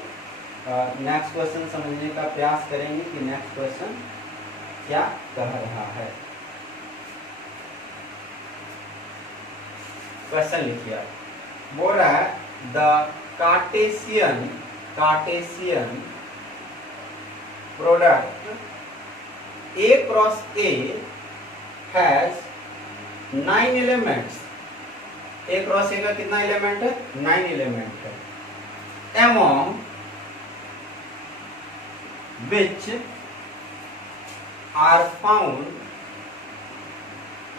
नेक्स्ट क्वेश्चन समझने का प्रयास करेंगे कि नेक्स्ट क्वेश्चन क्या कह रहा है। क्वेश्चन लिखिए, बोल रहा है the Cartesian product A cross A has 9 elements, A cross ए का कितना एलिमेंट है? 9 एलिमेंट है। among which are found,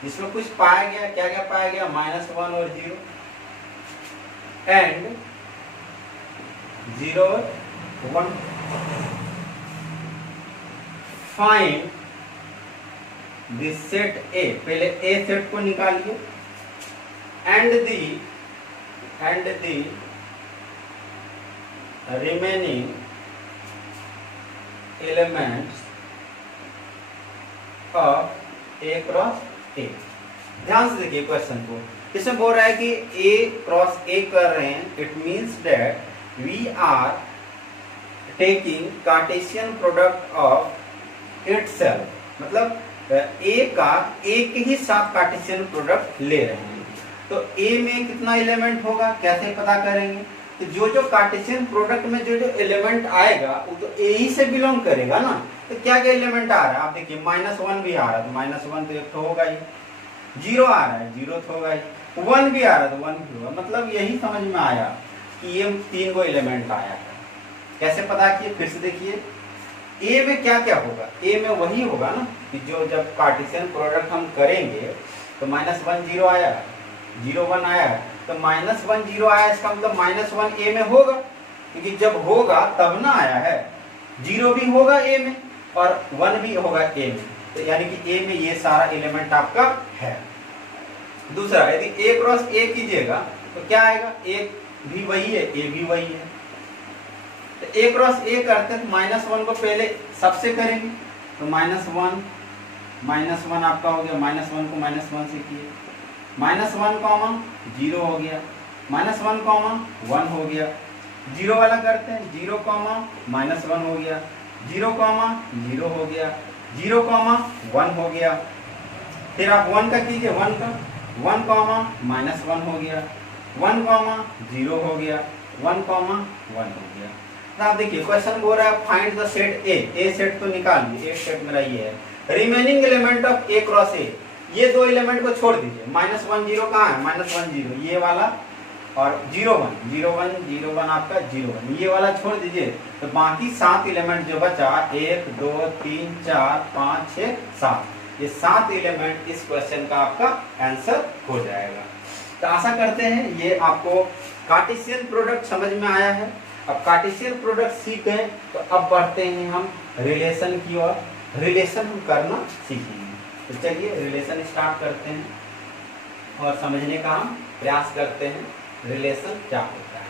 इसमें कुछ पाया गया, क्या क्या पाया गया? -1 और 0 एंड 0 और 1। फाइंड दिस सेट ए, पहले ए सेट को निकालिए, and the remaining elements of A cross A। ध्यान से देखिए क्वेश्चन को, इसमें बोल रहा है कि A क्रॉस A कर रहे हैं, it means that we are taking Cartesian product of itself, मतलब A का एक ही साथ कार्टेशियन प्रोडक्ट ले रहे हैं। तो A में कितना एलिमेंट होगा, कैसे पता करेंगे? तो जो कार्टेशियन प्रोडक्ट में जो एलिमेंट आएगा वो तो ए ही से बिलोंग करेगा ना। तो क्या क्या एलिमेंट आ रहा है? आप देखिए -1 भी आ रहा है तो -1 तो एक तो होगा ही, 0 आ रहा है 0 तो होगा ही, 1 भी आ रहा है तो 1 भी होगा। मतलब यही समझ में आया कि ये 3 को एलिमेंट आया है। कैसे पता किए? फिर से देखिए, ए में क्या क्या होगा? ए में वही होगा ना कि जो जब कार्टेशियन प्रोडक्ट हम करेंगे तो -1 0 आया, 0 1 आया, तो -1 0 आया, इसका मतलब -1 ए में होगा, क्योंकि जब होगा तब ना आया है। 0 भी होगा ए में और 1 भी होगा ए में, तो यानी कि ए में ये सारा एलिमेंट आपका है। दूसरा, यदि ए क्रॉस ए कीजिएगा तो क्या आएगा? ए भी वही है, ए भी वही है। तो ए क्रॉस ए करते हैं तो -1 को पहले सबसे करेंगे, तो -1 आपका हो गया, -1 को -1 से किए, -1, 0 हो गया, -1, 1 हो गया, 0 वाला करते हैं, 0, -1 हो गया, 0, 0 हो गया, 0, 1 हो गया। फिर आप 1 का कीजिए, 1 का, 1, -1 हो गया, 1, 0 हो गया, 1, 1 हो गया। तो आप देखिए क्वेश्चन बोल रहा है find the set A set तो निकाल लीजिए, ए सेट मेरा ये है। Remaining element of A cross ए, ये दो एलिमेंट को छोड़ दीजिए, -1 0 कहाँ है? -1 0 ये वाला, और 0 1 0 1 0 1 आपका 0 1 ये वाला छोड़ दीजिए। तो बाकी 7 एलिमेंट जो बचा, 1 2 3 4 5 6 7, ये 7 एलिमेंट इस क्वेश्चन का आपका आंसर हो जाएगा। तो आशा करते हैं ये आपको कार्टेशियन प्रोडक्ट समझ में आया है। अब कार्टेशियन प्रोडक्ट सीख गए तो अब बढ़ते हैं हम रिलेशन की ओर, रिलेशन हम करना सीखेंगे। तो चलिए रिलेशन स्टार्ट करते हैं और समझने का हम प्रयास करते हैं रिलेशन क्या होता है।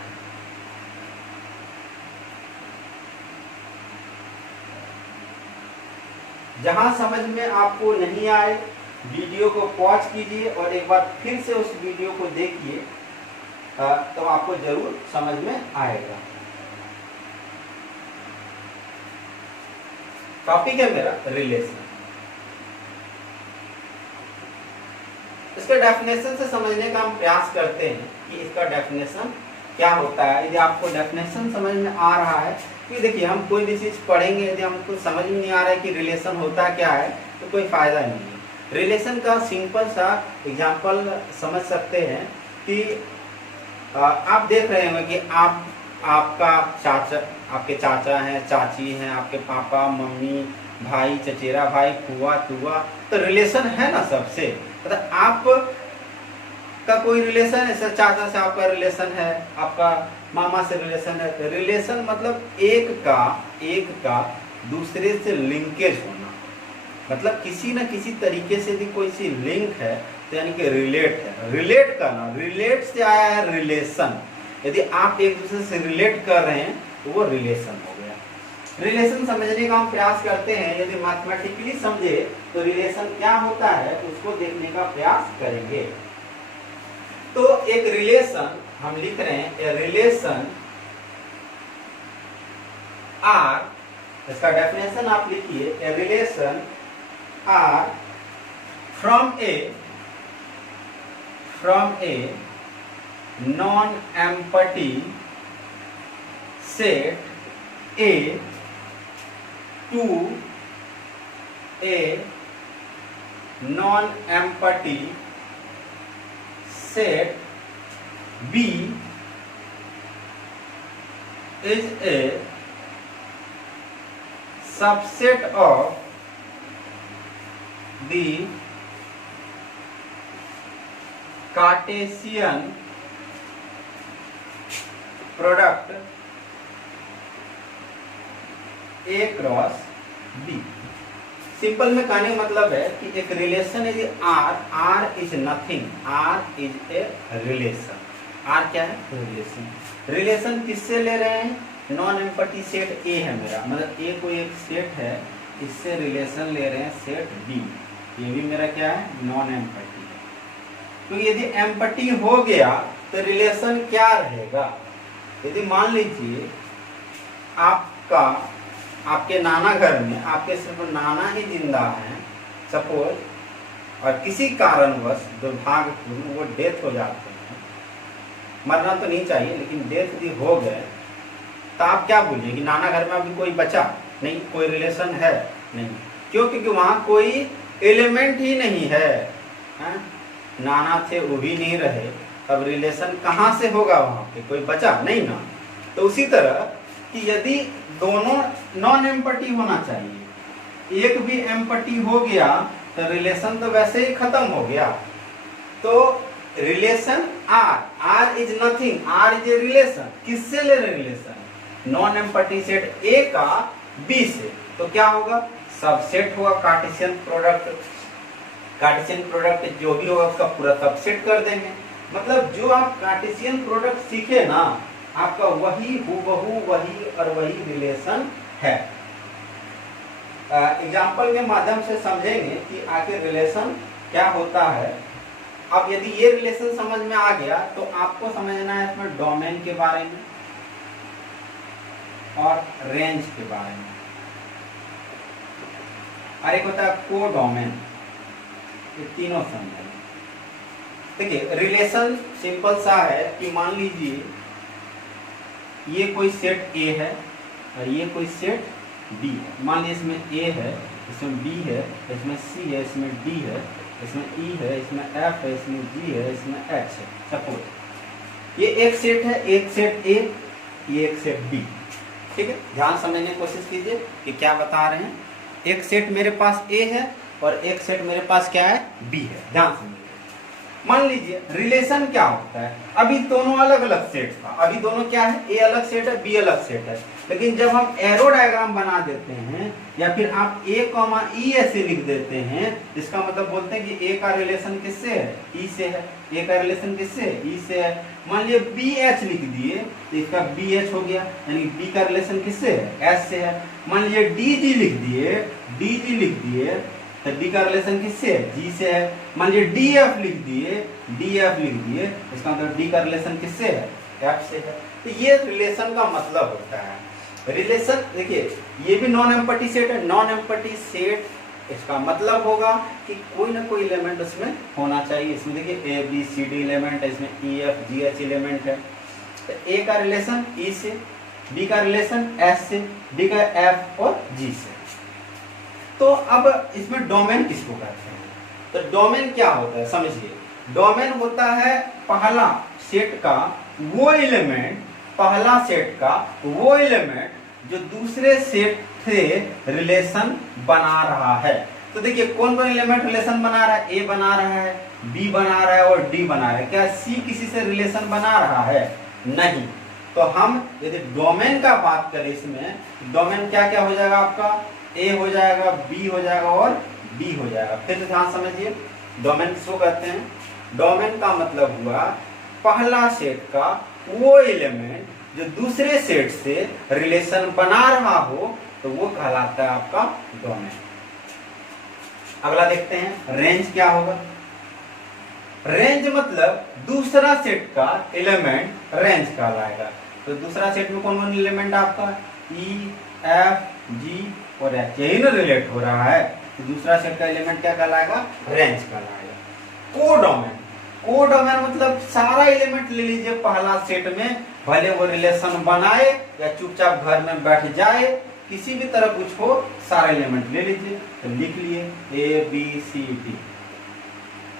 जहां समझ में आपको नहीं आए वीडियो को पॉज कीजिए और एक बार फिर से उस वीडियो को देखिए, तो आपको जरूर समझ में आएगा। टॉपिक है मेरा रिलेशन। इसके डेफिनेशन से समझने का हम प्रयास करते हैं कि इसका डेफिनेशन क्या होता है। यदि आपको डेफिनेशन समझ में आ रहा है, कि देखिए हम कोई भी चीज पढ़ेंगे, यदि हमको समझ में नहीं आ रहा है कि रिलेशन होता क्या है तो कोई फायदा नहीं है। रिलेशन का सिंपल सा एग्जांपल समझ सकते हैं कि आप देख रहे होंगे कि आपका चाचा, आपके चाचा हैं, चाची हैं, आपके पापा मम्मी, भाई चचेरा भाई, फुआ तुआ, तो रिलेशन है ना सबसे। मतलब आप का कोई रिलेशन है, चाचा से आपका रिलेशन है, आपका मामा से रिलेशन है। रिलेशन मतलब एक का दूसरे से लिंकेज होना, मतलब किसी न किसी तरीके से यदि कोई सी लिंक है तो यानी कि रिलेट है। रिलेट करना, रिलेट से आया है रिलेशन। यदि आप एक दूसरे से रिलेट कर रहे हैं तो वो रिलेशन हो गया। रिलेशन समझने का हम प्रयास करते हैं, यदि मैथमेटिकली समझे तो रिलेशन क्या होता है उसको देखने का प्रयास करेंगे। तो एक रिलेशन हम लिख रहे हैं, ए रिलेशन आर, इसका डेफिनेशन आप लिखिए, a relation R from a non empty set A to a non empty set B is a subset of the Cartesian product A cross B। Simple में कहने का मतलब है कि एक relation is R is nothing, R is a relation. R क्या है? Relation. Relation किससे ले रहे हैं? नॉन एम्पटी सेट A है मेरा, मतलब A कोई एक सेट है, इससे रिलेशन ले रहे हैं सेट B। ये भी मेरा क्या है? नॉन एम्पटी है। तो यदि एम्पटी हो गया तो रिलेशन क्या रहेगा? यदि मान लीजिए आपके नाना घर में आपके सिर्फ नाना ही जिंदा हैं सपोज, और किसी कारणवश दुर्भाग्यपूर्ण वो डेथ हो जाते हैं, मरना तो नहीं चाहिए लेकिन डेथ यदि हो गए, तो आप क्या बोलिए कि नाना घर में अभी कोई बचा नहीं, कोई रिलेशन है नहीं। क्यों? क्योंकि वहां कोई एलिमेंट ही नहीं है, नाना थे वो भी नहीं रहे, तब रिलेशन कहाँ से होगा? वहां पे कोई बचा नहीं ना। तो उसी तरह कि यदि दोनों नॉन एम्पटी होना चाहिए, एक भी एम्पटी हो गया तो रिलेशन तो वैसे ही खत्म हो गया। तो relation R is nothing, R is a relation. किससे ले रहे relation? Non empty set A का B से। तो क्या होगा? सबसेट होगा कार्टेशियन प्रोडक्ट। कार्टेशियन प्रोडक्ट जो भी होगा उसका पूरा सबसेट कर देंगे। मतलब जो आप कार्टेशियन प्रोडक्ट सीखे ना, आपका वही हूबहू वही और वही रिलेशन है। एग्जाम्पल के माध्यम से समझेंगे कि आखिर रिलेशन क्या होता है। अब यदि ये रिलेशन समझ में आ गया तो आपको समझना है इसमें डोमेन के बारे में और रेंज के बारे में, और एक होता है को डोमेन। ये तीनों समझेंगे। देखिए रिलेशन सिंपल सा है कि मान लीजिए ये कोई सेट A है और ये कोई सेट B है। मान लीजिए इसमें A है, इसमें B है, इसमें C है, इसमें D है, इसमें E है, इसमें F है, इसमें G है, इसमें H है। सपोज ये एक सेट है, एक सेट A, ये एक सेट B। ठीक है, ध्यान समझने की कोशिश कीजिए कि क्या बता रहे हैं। एक सेट मेरे पास A है और एक सेट मेरे पास क्या है? B है। ध्यान समझिए। मान लीजिए रिलेशन क्या होता है, अभी दोनों अलग अलग सेट था, अभी दोनों क्या है? A अलग सेट है, B अलग सेट है। लेकिन जब हम एरो डायग्राम बना देते हैं या फिर आप A, E ऐसे लिख देते हैं, इसका मतलब बोलते हैं कि A का रिलेशन किससे है? E से है। A का रिलेशन किससे है? E से है। मान लीजिए BH लिख दिए तो इसका BH हो गया, यानी B का रिलेशन किससे है? S से है। मान लीजिए DG लिख दिए तो D का रिलेशन किससे है? G से है। मान लीजिए DF लिख दिए, इसका मतलब D का रिलेशन किससे है? F से है। तो ये रिलेशन का मतलब होता है। रिलेशन देखिए ये भी नॉन एम्पटी सेट है। नॉन एम्पटी सेट इसका मतलब होगा कि कोई ना कोई एलिमेंट उसमें होना चाहिए। इसमें देखिए ABCD एलिमेंट है, इसमें EFGH एलिमेंट है। तो A का रिलेशन E से, B का रिलेशन S से, D का F और G से। तो अब इसमें डोमेन किसको कहते हैं? तो डोमेन क्या होता है समझिए। डोमेन होता है पहला सेट का वो एलिमेंट, जो दूसरे सेट से रिलेशन बना रहा है। तो देखिए कौन कौन एलिमेंट रिलेशन बना रहा है? A बना रहा है, B बना रहा है और D बना रहा है। क्या C किसी से रिलेशन बना रहा है? नहीं। तो हम यदि डोमेन का बात करें, इसमें डोमेन क्या क्या हो जाएगा आपका? A हो जाएगा, B हो जाएगा और D हो जाएगा। फिर से ध्यान समझिए डोमेन किसको कहते हैं। डोमेन का मतलब हुआ पहला सेट का वो एलिमेंट जो दूसरे सेट से रिलेशन बना रहा हो, तो वो कहलाता है आपका डोमेन। अगला देखते हैं रेंज क्या होगा। रेंज मतलब दूसरा सेट का एलिमेंट रेंज कहलाएगा। तो दूसरा सेट में कौन कौन एलिमेंट आपका? E, F, G और H, यही ना रिलेट हो रहा है। तो दूसरा सेट का एलिमेंट क्या कहलाएगा? रेंज कहलाएगा। कोडोमेन मतलब सारा एलिमेंट ले लीजिए पहला सेट में, भले वो रिलेशन बनाए या चुपचाप घर में बैठ जाए, किसी भी तरह कुछ हो, सारा एलिमेंट ले लीजिए। तो लिख लिए ABCD।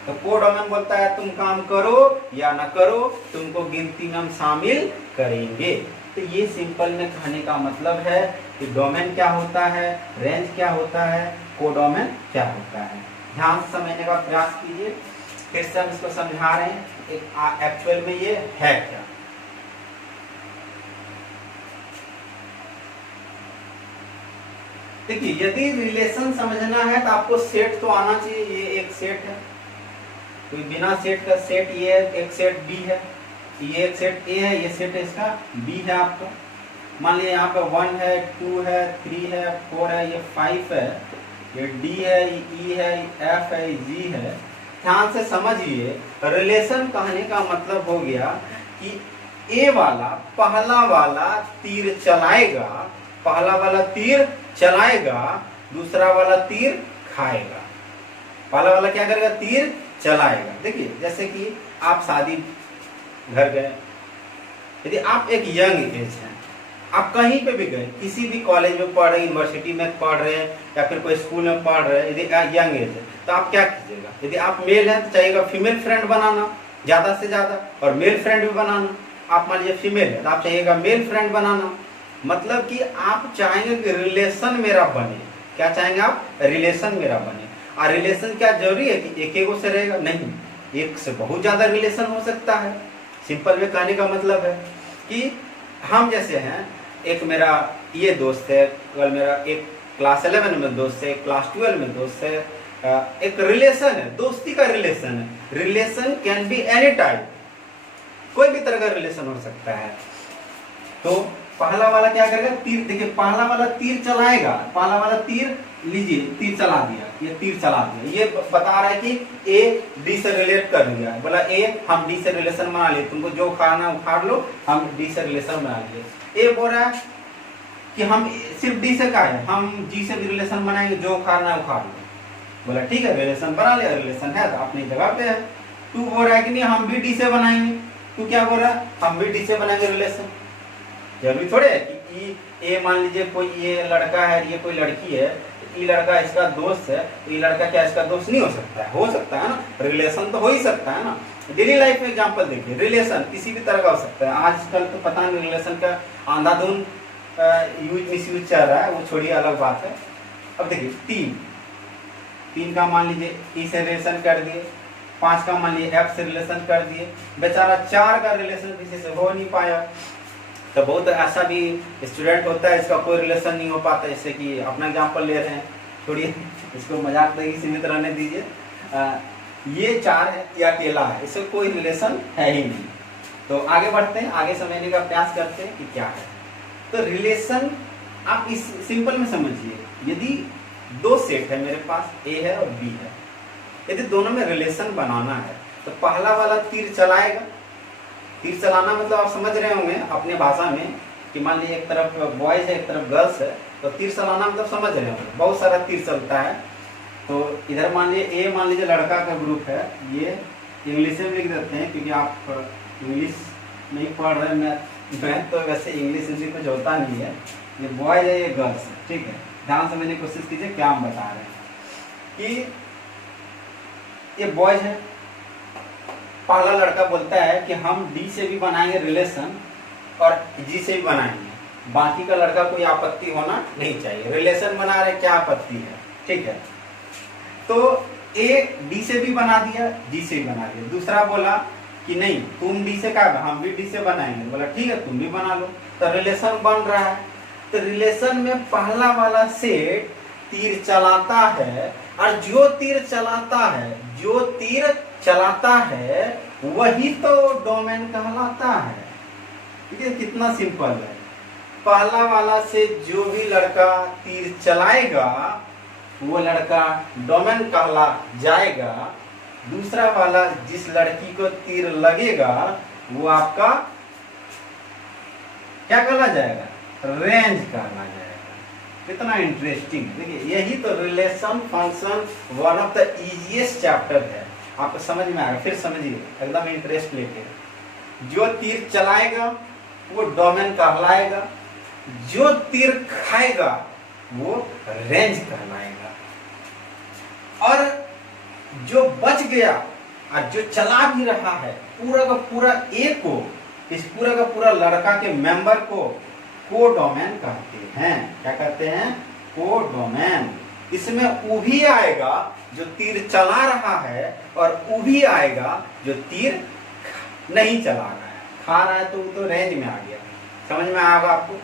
तो कोडोमेन बोलता है तुम काम करो या ना करो, तुमको गिनती में हम शामिल करेंगे। तो ये सिंपल में कहने का मतलब है कि डोमेन क्या होता है, रेंज क्या होता है, कोडोमेन क्या होता है। ध्यान से समझने का प्रयास कीजिए। फिर से हम इसको समझा रहे हैं एक्चुअल में ये है क्या। देखिए, यदि रिलेशन समझना है तो आपको सेट तो आना चाहिए। ये एक सेट है, कोई बिना सेट का सेट, ये एक सेट बी है, ये एक सेट ए है, ये सेट इसका बी है आपका। मान लीजिए यहाँ पे 1 है, 2 है, 3 है, 4 है, ये 5 है, ये डी है, ये ई है, ये एफ है, ये जी है। ध्यान से समझिए, रिलेशन कहने का मतलब हो गया कि ए वाला पहला वाला तीर चलाएगा, पहला वाला तीर चलाएगा, दूसरा वाला तीर खाएगा। पहला वाला क्या करेगा, तीर चलाएगा। देखिए, जैसे कि आप शादी घर गए, यदि आप एक यंग एज हैं, आप कहीं पे भी गए, किसी भी कॉलेज में पढ़ रहे हैं, यूनिवर्सिटी में पढ़ रहे हैं, या फिर कोई स्कूल में पढ़ रहे हैं, यदि यंग एज है तो आप क्या कीजिएगा। यदि आप मेल हैं तो चाहिएगा फीमेल फ्रेंड बनाना ज्यादा से ज्यादा, और मेल फ्रेंड भी बनाना। आप मान लीजिए फीमेल है तो आप चाहिएगा मेल फ्रेंड बनाना। मतलब कि आप चाहेंगे कि रिलेशन मेरा बने। क्या चाहेंगे आप, रिलेशन मेरा बने। और रिलेशन क्या जरूरी है कि एक एगो से रहेगा, नहीं, एक से बहुत ज्यादा रिलेशन हो सकता है। सिंपल में कहने का मतलब है कि हम जैसे हैं, एक मेरा ये दोस्त है, अगर मेरा एक क्लास 11 में दोस्त है, क्लास 12 में दोस्त है, एक रिलेशन है, दोस्ती का रिलेशन है। Relation can be any type, कोई भी तरह का रिलेशन हो सकता है। तो पहला वाला क्या करेगा, तीर। देखिए, पहला वाला तीर चलाएगा, पहला वाला तीर लीजिए, तीर चला दिया, ये तीर चला दिया। ये बता रहा है कि ए डी से रिलेट कर दिया, बोला ए हम डी से रिलेशन बना लिए, तुमको जो खाना उखाड़ लो, हम डी से रिलेशन बना लिए। ए बोल रहा है कि हम सिर्फ डी से का है, हम जी से भी रिलेशन बनाएंगे, जो उखाड़ना उखाड़ लो। बोला ठीक है, रिलेशन बना लिया, रिलेशन है तो अपनी जगह पे है। तू बोल रहा है कि नहीं हम भी डी से बनाएंगे, तू क्या बोल रहा है, हम भी डी से बनाएंगे रिलेशन। जरूरी थोड़े है कि ए मान लीजिए कोई ये लड़का है, ये कोई लड़की है, ये लड़का इसका दोस्त है, ये लड़का क्या इसका दोस्त नहीं हो सकता है, हो सकता है ना, रिलेशन तो हो ही सकता है ना। डेली लाइफ में एग्जांपल देखिए, रिलेशन किसी भी तरह का हो सकता है। आजकल तो पता नहीं रिलेशन का अंधाधुन यूज मिसयूज चल रहा है, वो छोड़िए, अलग बात है। अब देखिए, तीन का मान लीजिए ई से रिलेशन कर दिए, 5 का मान लीजिए एफ से रिलेशन कर दिए, बेचारा 4 का रिलेशन किसी से हो नहीं पाया। तो बहुत ऐसा भी स्टूडेंट होता है इसका कोई रिलेशन नहीं हो पाता। जैसे कि अपना एग्जांपल ले रहे हैं, छोड़िए इसको मजाक नहीं सीमित रहने दीजिए। ये 4 है, ये अकेला है, इससे कोई रिलेशन है ही नहीं। तो आगे बढ़ते हैं, आगे समझने का प्रयास करते हैं कि क्या है। तो रिलेशन आप इस सिंपल में समझिए, यदि 2 सेट है मेरे पास, ए है और बी है, यदि दोनों में रिलेशन बनाना है तो पहला वाला तीर चलाएगा। तीर चलाना मतलब आप समझ रहे होंगे अपने भाषा में कि मान लीजिए एक तरफ बॉयज है, एक तरफ गर्ल्स है, तो तीर चलाना मतलब समझ रहे होंगे, बहुत सारा तीर चलता है। तो इधर मान लीजिए ए, मान लीजिए लड़का का ग्रुप है, ये इंग्लिश में लिख देते हैं क्योंकि आप इंग्लिश नहीं पढ़ रहे। मैं तो वैसे इंग्लिश हिंदी कुछ होता नहीं है। ये बॉयज है, ये गर्ल्स है, ठीक है। ध्यान समझने की कोशिश कीजिए क्या हम बता रहे हैं कि ये बॉयज है, पहला लड़का बोलता है कि हम डी से भी बनाएंगे रिलेशन और जी से भी बनाएंगे, बाकी का लड़का कोई आपत्ति होना नहीं चाहिए, रिलेशन बना रहे क्या आपत्ति है, ठीक है। तो ए डी से भी बना दिया, जी से भी बना दिया। दूसरा बोला कि नहीं तुम डी से का, हम भी डी से बनाएंगे, बोला ठीक है तुम भी बना लो। तो रिलेशन बन रहा है। तो रिलेशन में पहला वाला सेट तीर चलाता है, और जो तीर चलाता है वही तो डोमेन कहलाता है। ये कितना सिंपल है। पहला वाला से जो भी लड़का तीर चलाएगा वो लड़का डोमेन कहला जाएगा। दूसरा वाला जिस लड़की को तीर लगेगा वो आपका क्या कहला जाएगा, रेंज कहला जाएगा। कितना इंटरेस्टिंग। देखिए यही तो relation function one of the easiest chapter है। आपको समझ में आएगा, फिर समझिए एकदम इंटरेस्ट लेके। जो तीर चलाएगा वो डोमेन कहलाएगा, जो तीर खाएगा वो रेंज कहलाएगा, और जो बच गया और जो चला भी रहा है पूरा का पूरा ए को, इस पूरा का पूरा लड़का के मेंबर को कोडोमेन कहते हैं। क्या कहते हैं? कोडोमेन। इसमें वो भी आएगा जो तीर चला रहा है और वो भी आएगा जो तीर नहीं चला रहा है, खा रहा है, तो वो तो रेंज में आ गया। समझ में आएगा आपको?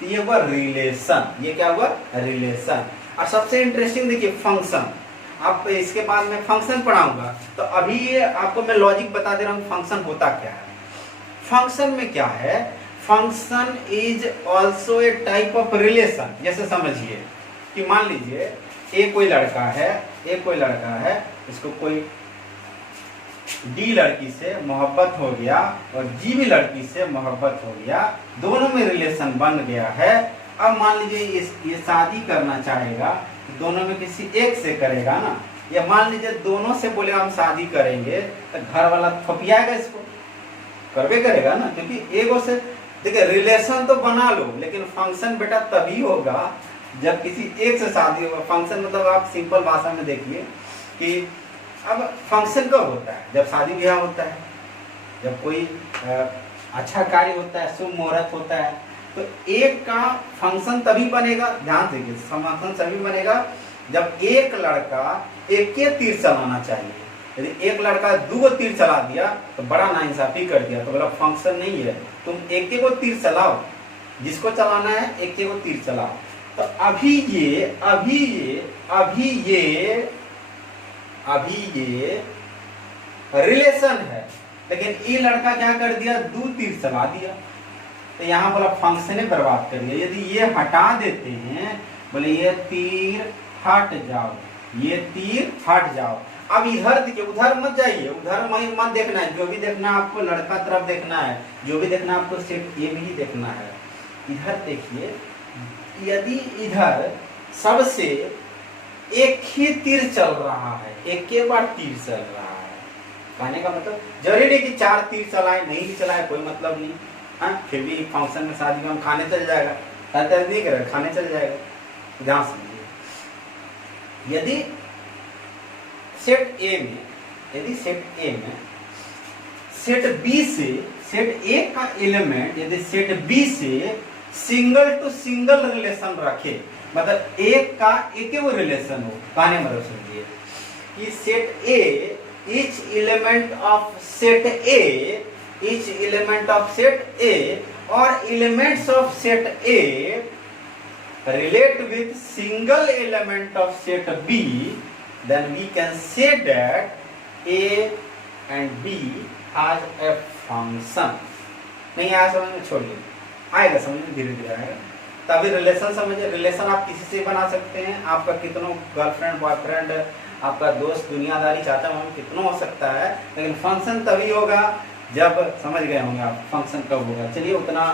तो ये हुआ रिलेशन। ये क्या हुआ? रिलेशन। और सबसे इंटरेस्टिंग देखिए फंक्शन। आप इसके बाद में फंक्शन पढ़ाऊंगा, तो अभी ये आपको मैं लॉजिक बता दे रहा हूँ फंक्शन होता क्या है। फंक्शन में क्या है? Function is also a type of relation. जैसे समझिए कि मान लीजिए ए कोई लड़का है, इसको कोई डी लड़की से मोहब्बत हो गया और जी भी लड़की से मोहब्बत हो गया, दोनों में रिलेशन बन गया है। अब मान लीजिए ये शादी करना चाहेगा, दोनों में किसी एक से करेगा ना, या मान लीजिए दोनों से बोले हम शादी करेंगे, तो घर वाला थपियाएगा, इसको करबे करेगा ना, क्योंकि एगो से देखिए रिलेशन तो बना लो, लेकिन फंक्शन बेटा तभी होगा जब किसी एक से शादी होगा। फंक्शन मतलब आप सिंपल भाषा में देखिए कि अब फंक्शन कब होता है? जब शादी ब्याह होता है, जब कोई अच्छा कार्य होता है, शुभ मुहूर्त होता है, तो एक का फंक्शन तभी बनेगा, ध्यान देखिए, फंक्शन तभी बनेगा जब एक लड़का एक के तीर चलाना चाहिए। यदि एक लड़का दो तीर चला दिया तो बड़ा नाइंसाफी कर दिया, तो बोला फंक्शन नहीं है, तुम एक को तीर चलाओ, जिसको चलाना है एक को तीर चलाओ। तो अभी ये रिलेशन है, लेकिन ये लड़का क्या कर दिया? दो तीर चला दिया, तो यहाँ बोला फंक्शन ने बर्बाद कर दिया। यदि ये हटा देते हैं, बोले ये तीर हट जाओ, ये तीर हट जाओ। अब इधर देखिए, उधर मत जाइए, उधर मत देखना है, जो भी देखना है आपको लड़का तरफ देखना है, जो भी देखना है आपको सिर्फ ये भी देखना है। इधर देखिए, यदि इधर सबसे एक ही तीर चल रहा है, एक के बाद तीर चल रहा है, कहने का मतलब जरूरी नहीं कि 4 तीर चलाए, नहीं भी चलाए कोई मतलब नहीं, हाँ, फिर भी फंक्शन में शादी में खाने चल जाएगा, नहीं करेगा, खाने चल जाएगा। ध्यान समझिए, यदि सेट ए में सेट बी से, सेट ए का एलिमेंट यदि सेट बी से सिंगल टू सिंगल रिलेशन रखे, मतलब एक का एक वो रिलेशन हो, कहने मतलब समझिए कि set A, each element of set A or elements of set A relate with single element of set B, then we can say that A and B has a function। नहीं आया समझ में, छोड़िए, आएगा समझ में, धीरे धीरे आएगा। तभी रिलेशन समझिए। रिलेशन आप किसी से बना सकते हैं, आपका कितनों गर्लफ्रेंड बॉयफ्रेंड, आपका दोस्त, दुनियादारी, चाचा मामा कितना हो सकता है, लेकिन फंक्शन तभी होगा जब, समझ गए होंगे आप फंक्शन कब होगा। चलिए उतना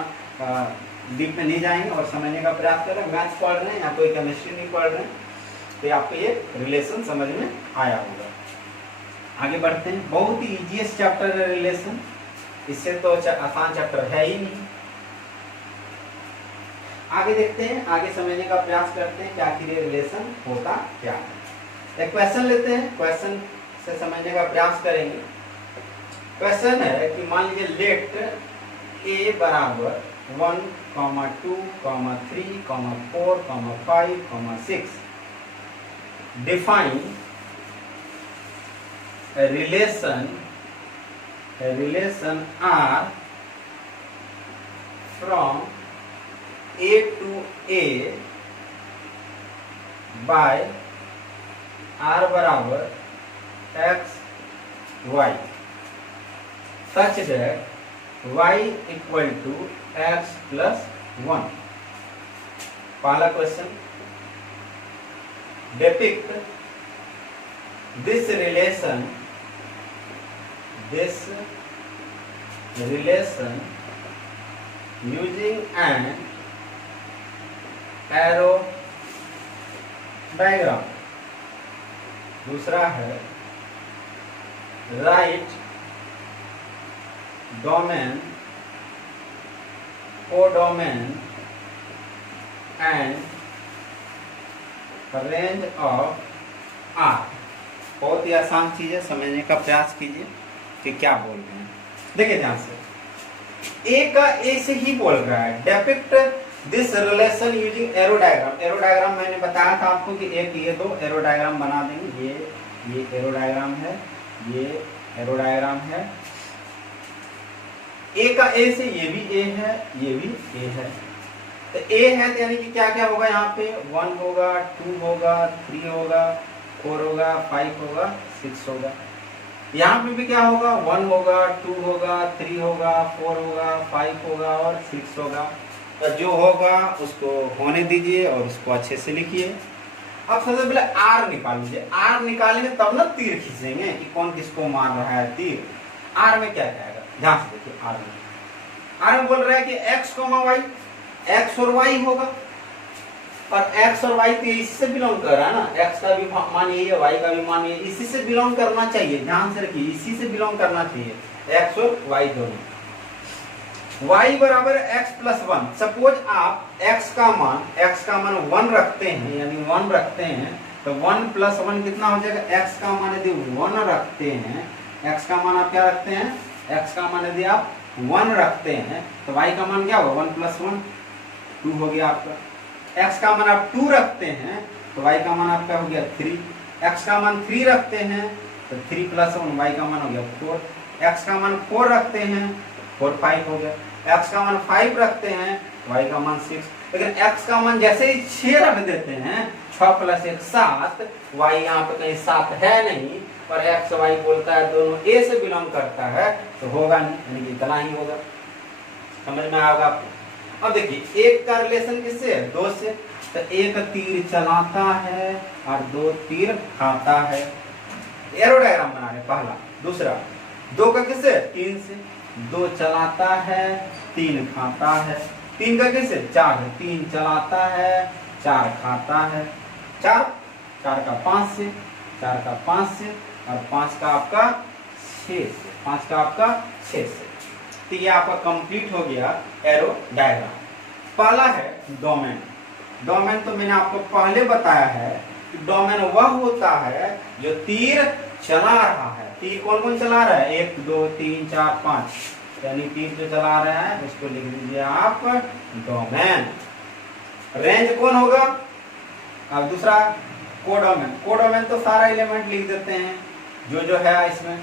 डीप में नहीं जाएंगे और समझने का प्रयास कर रहे हैं। मैथ्स पढ़ रहे हैं या कोई केमिस्ट्री नहीं पढ़ रहे हैं, तो आपको ये रिलेशन समझ में आया होगा। आगे बढ़ते हैं। बहुत ही इजीएस्ट चैप्टर है रिलेशन, इससे तो आसान चैप्टर है ही नहीं। आगे देखते हैं, आगे समझने का प्रयास करते हैं कि आखिर ये रिलेशन होता क्या है। एक क्वेश्चन लेते हैं, क्वेश्चन से समझने का प्रयास करेंगे। क्वेश्चन है कि मान लीजिए लेट ए बराबर 1, 2, 3, 4, 5, 6 define relation R from A to A by R बराबर x y such that y equal to x plus 1। पहला question, depict this relation using an arrow diagram। दूसरा है right domain, codomain and range of R। बहुत ही आसान चीज है, समझने का प्रयास कीजिए कि क्या बोल रहे हैं। देखिए ध्यान से, ए का ए से ही बोल रहा है, depict this relation using arrow diagram. Arrow diagram मैंने बताया था आपको कि एक ये दो एरो डायग्राम बना देंगे, ये एरो डायग्राम है, ये एरो डायग्राम है। ए का ए से ये भी ए है, ये भी ए है। तो ए है तो यानी कि क्या क्या होगा यहाँ पे, 1 होगा, 2 होगा, 3 होगा, 4 होगा, 5 होगा, 6 होगा। यहाँ पे भी क्या होगा, 1 होगा, 2 होगा, 3 होगा, 4 होगा, 5 होगा और 6 होगा। तो जो होगा उसको होने दीजिए और उसको अच्छे से लिखिए। अब सबसे पहले आर निकाल लीजिए। आर निकालेंगे तब ना तीर खींचेंगे कि कौन किसको मार रहा है तीर। आर में क्या आएगा, ध्यान से देखिए। आर में बोल रहा है कि एक्स वाई, एक्स और वाई होगा, और एक्स और वाई तो इसी से बिलोंग कर रहा है ना, एक्स का भी मान यही है, वाई का भी मान यही, इसी से बिलोंग करना चाहिए। ध्यान से रखिए, इसी से बिलोंग करना चाहिए, एक्स और वाई दोनों। y बराबर x प्लस 1। सपोज आप x का मान 1 रखते हैं, यानी 1 रखते हैं, तो 1 प्लस 1 कितना हो जाएगा, x का मान यदि 1 रखते हैं, x का मान आप क्या रखते हैं, x का मान यदि आप 1 रखते हैं तो y का मान क्या होगा, 1 प्लस 1 2 हो गया आपका। x का मान आप 2 रखते हैं तो y का मान आपका हो गया 3। x का मान 3 रखते हैं तो 3 प्लस 1 y का मान हो गया 4। x का मान 4 रखते हैं 4 5 हो गया। x का मान 5 रखते हैं, y का मान 6। लेकिन x का मान जैसे ही 6 रख देते हैं, 6 प्लस 1 7, y यहाँ पे कहीं 7 है नहीं, और x y बोलता है दोनों a से बिलोंग करता है, तो होगा नहीं, यानी कि इतना ही होगा। समझ में आएगा आपको। अब देखिए, एक का रिलेशन किससे है, 2 से, तो एक तीर चलाता है और 2 तीर खाता है। एरो डायग्राम बना रहे पहला। दूसरा, 2 का किससे, 3 से, 2 चलाता है 3 खाता है। 3 का किससे, 4 है, 3 चलाता है 4 खाता है। 4 का 5 से, 4 का 5 से, और 5 का आपका 6 से, 5 का आपका 6 से। तो ये आपका कंप्लीट हो गया एरो डायग्राम। पहला है डोमेन। डोमेन तो मैंने आपको पहले बताया है कि डोमेन वह होता है जो तीर चला रहा है। तीर कौन कौन चला रहा है, 1 2 3 4 5, यानी तीर जो चला रहा है उसको लिख दीजिए आप डोमेन। रेंज कौन होगा, अब दूसरा कोडोमेन। कोडोमेन तो सारा एलिमेंट लिख देते हैं जो है इसमें।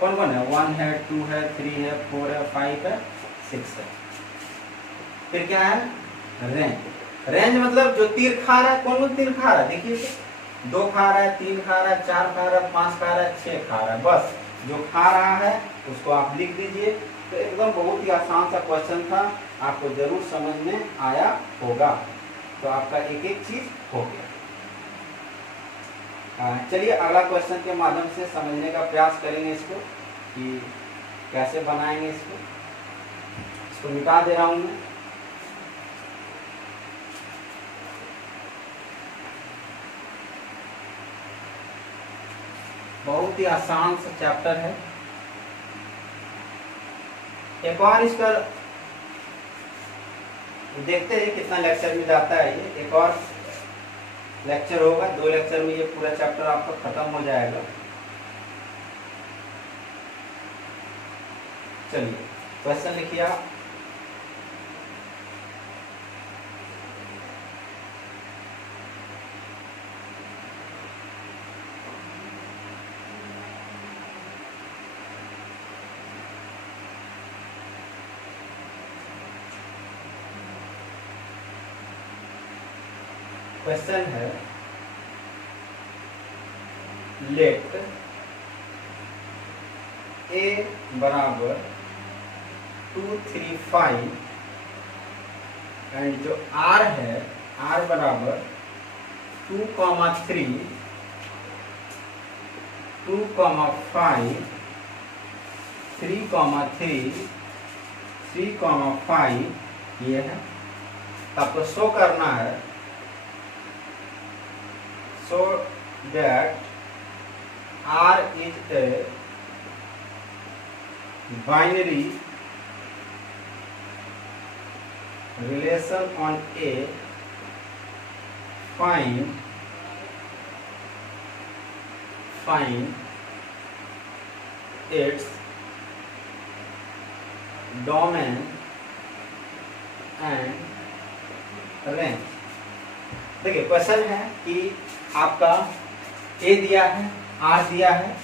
कौन कौन है, 1 है, 2 है, 3 है, 4 है, 5 है, 6 है। फिर क्या है, रेंज। रेंज मतलब जो तीर खा रहा है, कौन कौन तीर खा रहा है, देखिए तो 2 खा रहा है, 3 खा रहा है, 4 खा रहा है, 5 खा रहा है, 6 खा रहा है। बस जो खा रहा है उसको आप लिख दीजिए। तो एकदम बहुत ही आसान सा क्वेश्चन था, आपको जरूर समझ में आया होगा। तो आपका एक एक चीज हो गया। चलिए अगला क्वेश्चन के माध्यम से समझने का प्रयास करेंगे इसको, कि कैसे बनाएंगे इसको मिटा दे रहा हूं मैं। बहुत ही आसान सा चैप्टर है। एक और इसका देखते हैं कितना लेक्चर में जाता है ये। एक और लेक्चर होगा, 2 लेक्चर में ये पूरा चैप्टर आपका खत्म हो जाएगा। चलिए क्वेश्चन लिखिए आप। क्वेश्चन है, लेट ए बराबर 2 3 5 एंड जो आर है, आर बराबर 2 3 2 5 3 3 3 5 ये है। आपको शो करना है, so that R is a binary relation on A, find find its domain and range. देखिए क्वेश्चन है कि आपका ए दिया है, आर दिया है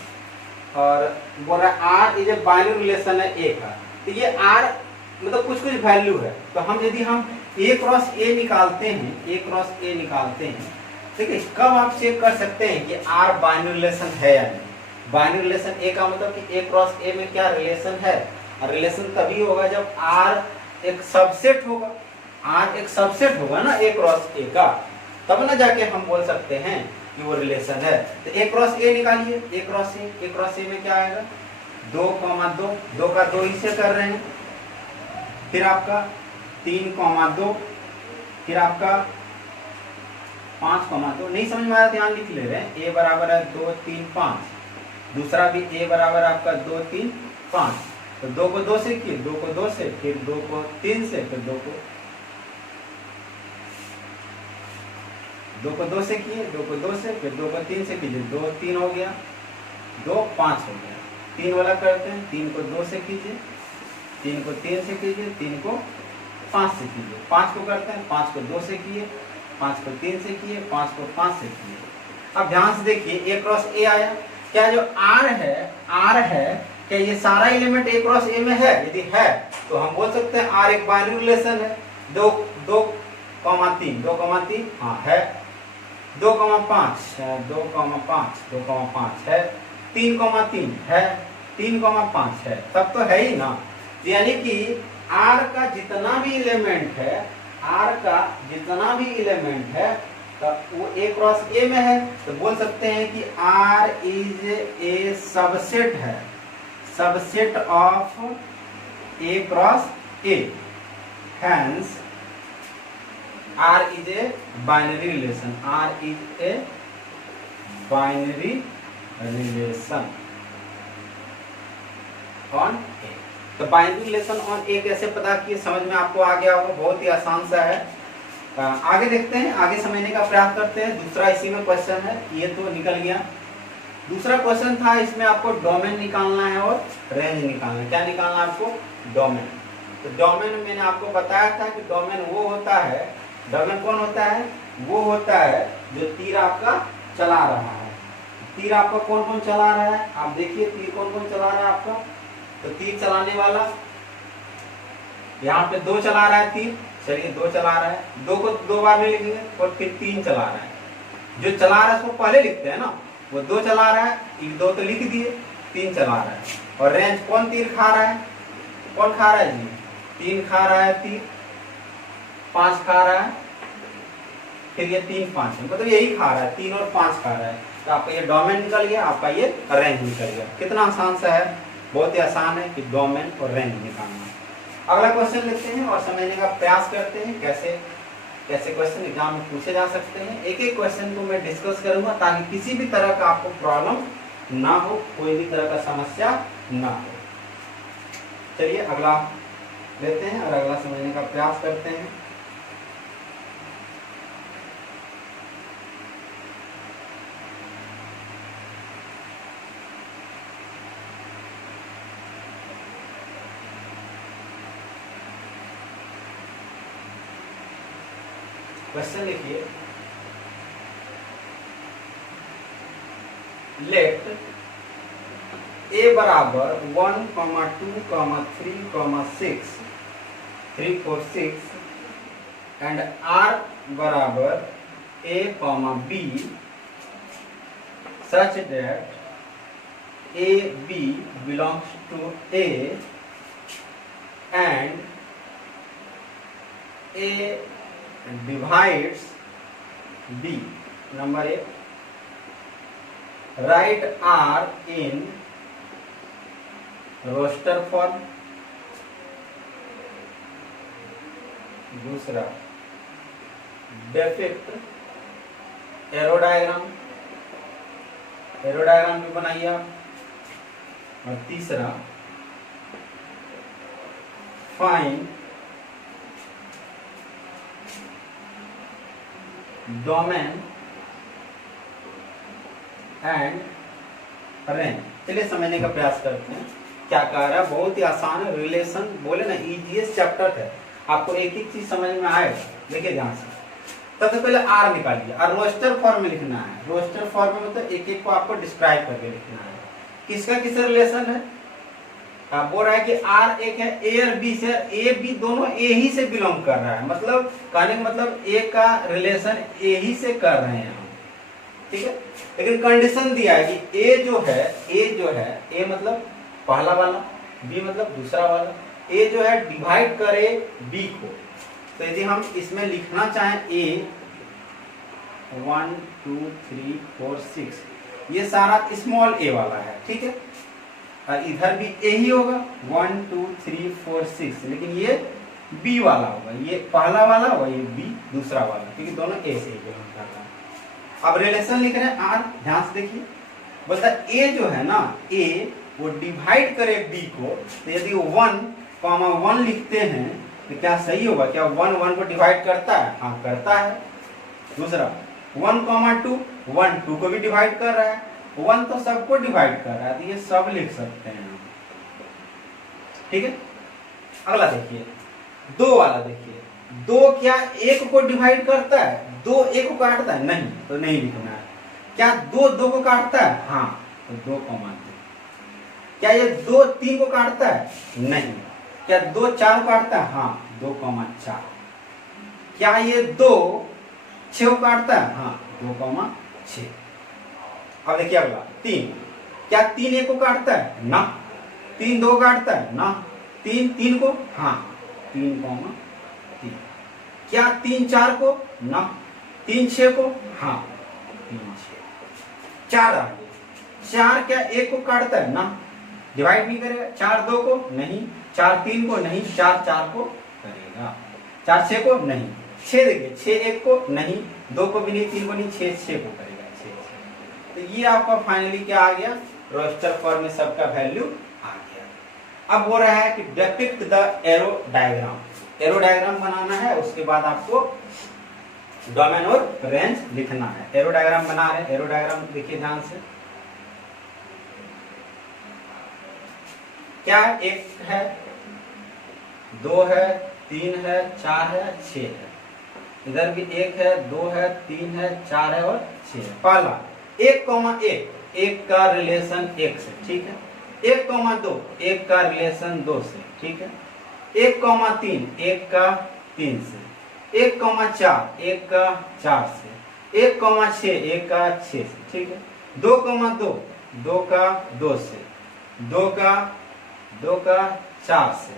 और बोल रहा है R is a binary relation है ए का। तो ये आर मतलब कुछ कुछ वैल्यू है, तो हम यदि हम ए क्रॉस ए निकालते हैं, ए क्रॉस ए निकालते हैं, ठीक है, कब आप चेक कर सकते हैं कि आर बाइनरी रिलेशन है या नहीं। बाइनरी रिलेशन ए का मतलब कि ए क्रॉस ए में क्या रिलेशन है, और रिलेशन तभी होगा जब आर एक सबसेट होगा, आर एक सबसेट होगा ना ए क्रॉस ए का, तब ना जाके हम बोल सकते हैं कि वो रिलेशन है। तो ए क्रॉस ए निकालिए, ए क्रॉस ए में क्या आएगा 2,2, 2 का 2 इसे कर रहे हैं, फिर आपका 3,2, फिर आपका 5,2। नहीं समझ में आया ध्यान लिख ले रहे हैं। ए बराबर है 2, 3, 5, दूसरा भी ए बराबर आपका 2, 3, 5। तो 2 को 2 से किए, 2 को 2 से, फिर 2 को 3 से, फिर 2 को 2 से किए, 2 को 2 से, फिर 2 को 3 से कीजिए, 2, 3 हो गया, 2, 5 हो गया। 3 वाला करते हैं, 3 को 2 से कीजिए, 3 को 3 से कीजिए, 3 को 5 से कीजिए, 5 को करते हैं, 5 को 2 से किए, 5 को 3 से किए, 5 को 5 से किए। अब ध्यान से देखिए ए क्रॉस ए आया, क्या जो आर है क्या ये सारा एलिमेंट ए क्रॉस ए में है? यदि है तो हम बोल सकते हैं आर एक बाइनरी रिलेशन है। 2, 2,3 हाँ है, 2,5 है, 2,5 है, 3,3 है, 3,5 है, तब तो है ही ना। यानी कि आर का जितना भी एलिमेंट है, आर का जितना भी एलिमेंट है तो वो ए क्रॉस ए में है, तो बोल सकते हैं कि आर इज ए सबसेट है, subset of A cross A, hence R is a binary relation. R is a binary relation on A. तो बाइनरी रिलेशन ऑन ए कैसे पता किए, समझ में आपको आ गया होगा, बहुत ही आसान सा है। आगे देखते हैं, आगे समझने का प्रयास करते हैं। दूसरा इसी में क्वेश्चन है, ये तो निकल गया। दूसरा क्वेश्चन था, इसमें आपको डोमेन निकालना है और रेंज निकालना है। क्या निकालना है आपको? डोमेन। तो डोमेन मैंने आपको बताया था कि डोमेन वो होता है, डोमेन कौन होता है? वो होता है जो तीर आपका चला रहा है। तीर आपका कौन कौन चला रहा है? आप देखिए तीर कौन कौन चला रहा है आपका। तो तीर चलाने वाला यहाँ पे 2 चला रहा है तीर, चलिए 2 चला रहा है, 2 को 2 बार में लिखेंगे और फिर 3 चला रहा है। जो चला रहा है उसको पहले लिखते हैं ना, वो 2 चला रहा है, 2 तो लिख दिए, 3 चला रहा है। और रेंज कौन तीर खा रहा है? कौन खा रहा है जी? 3 खा रहा है तीर, 5 खा रहा है, फिर ये 3, 5 है, मतलब यही खा रहा है, 3 और 5 खा रहा है। तो आपका ये डोमेन निकल गया, आपका ये रेंज निकल गया। कितना आसान सा है, बहुत ही आसान है कि डोमेन और रेंज निकालना। अगला क्वेश्चन लेते हैं और समझने का प्रयास करते हैं कैसे कैसे क्वेश्चन एग्जाम में पूछे जा सकते हैं। एक एक क्वेश्चन को मैं डिस्कस करूंगा ताकि किसी भी तरह का आपको प्रॉब्लम ना हो, कोई भी तरह का समस्या ना हो। चलिए अगला लेते हैं और अगला समझने का प्रयास करते हैं। क्वेश्चन लिखिए, लेट ए बराबर 1, 2, 3, 6, 3, 4, 6 एंड आर बराबर A B such that A B belongs to A and A divides B. Number 1, write R in roster form. दूसरा, depict एरो डायग्राम भी बनाइए आप। और तीसरा, फाइंड डोमेन एंड रेंज। चलिए समझने का प्रयास करते हैं क्या कह रहा है। बहुत ही आसान है, रिलेशन बोले ना इजीएस्ट चैप्टर है, आपको एक एक चीज समझ में आएगा। देखिए ध्यान से, सबसे पहले आर निकालिए और रोस्टर फॉर्म में लिखना है। रोस्टर फॉर्म में मतलब एक एक को आपको डिस्क्राइब करके लिखना है। किसका किसका रिलेशन है, बोल रहा है कि आर एक है ए और बी से, ए बी दोनों ए ही से बिलोंग कर रहा है, मतलब कहने का मतलब ए का रिलेशन ए ही से कर रहे हैं हम, ठीक है। लेकिन कंडीशन दिया है कि ए जो है ए मतलब पहला वाला, बी मतलब दूसरा वाला, ए जो है डिवाइड करे बी को। तो यदि हम इसमें लिखना चाहें ए 1 2 3 4 6, ये सारा स्मॉल ए वाला है, ठीक है। और इधर भी ए ही होगा 1 2 3 4 6, लेकिन ये बी वाला होगा, ये पहला वाला होगा, ये बी दूसरा वाला, क्योंकि दोनों ए से बिलोंग कर रहा है। अब रिलेशन लिख रहे हैं आर, ध्यान से देखिए। बोलता ए जो है ना, ए वो डिवाइड करे बी को, तो यदि 1,1 लिखते हैं तो क्या सही होगा? क्या 1 1 को डिवाइड करता है? हाँ करता है। दूसरा 1,2 1 2 को भी डिवाइड कर रहा है, 1 तो सबको डिवाइड कर रहा है, तो ये सब लिख सकते हैं, ठीक है। अगला देखिए, 2 वाला देखिए, 2 क्या 1 को डिवाइड करता है? 2 1 को काटता है? नहीं, तो नहीं लिखना है। क्या 2 2 को काटता है? हाँ, तो 2,2। क्या ये 2 3 को काटता है? नहीं। क्या 2 4 को काटता है? हाँ, 2,4। क्या ये 2 6 को काटता है? हाँ, 2,6। अब देखिए अगला 3, क्या 3 1 को काटता है? ना। 3 2 काटता है? ना। 3 3 को? हाँ, 3,3। क्या 3 4 को? ना। 3 6 को? हाँ, 3 6। 4 आ गए। 4 क्या 1 को काटता है? ना, डिवाइड नहीं करेगा। 4 2 को? नहीं। 4 3 को? नहीं। 4 4 को करेगा। 4 6 को? नहीं। 6 देखिए, 6 1 को? नहीं। 2 को भी नहीं, 3 को नहीं, 6 6 को करेगा। 6 तो ये आपका फाइनली क्या आ गया? रोस्टर फॉर्म में सबका वैल्यू आ गया। अब हो रहा है कि depict the arrow diagram. Arrow diagram बनाना है, उसके बाद आपको डोमेन और रेंज लिखना है। एरो डायग्राम बना रहे हैं। एरो डायग्राम देखिए ध्यान से, क्या 1 है, 2 है, 3 है, 4 है, 6 है। इधर भी 1 है, 2 है, 3 है, 4 है और 6 है। पहला 1,1, 1 का रिलेशन 1 से, ठीक है। 1,2, 1 का रिलेशन 2 से, ठीक है। 1,3, 1 का 3 से। 1,4, 1 का 4 से। 1,6, 1 का 6 से, ठीक है। 2,2, 2 का 2 से। 2 का 4 से।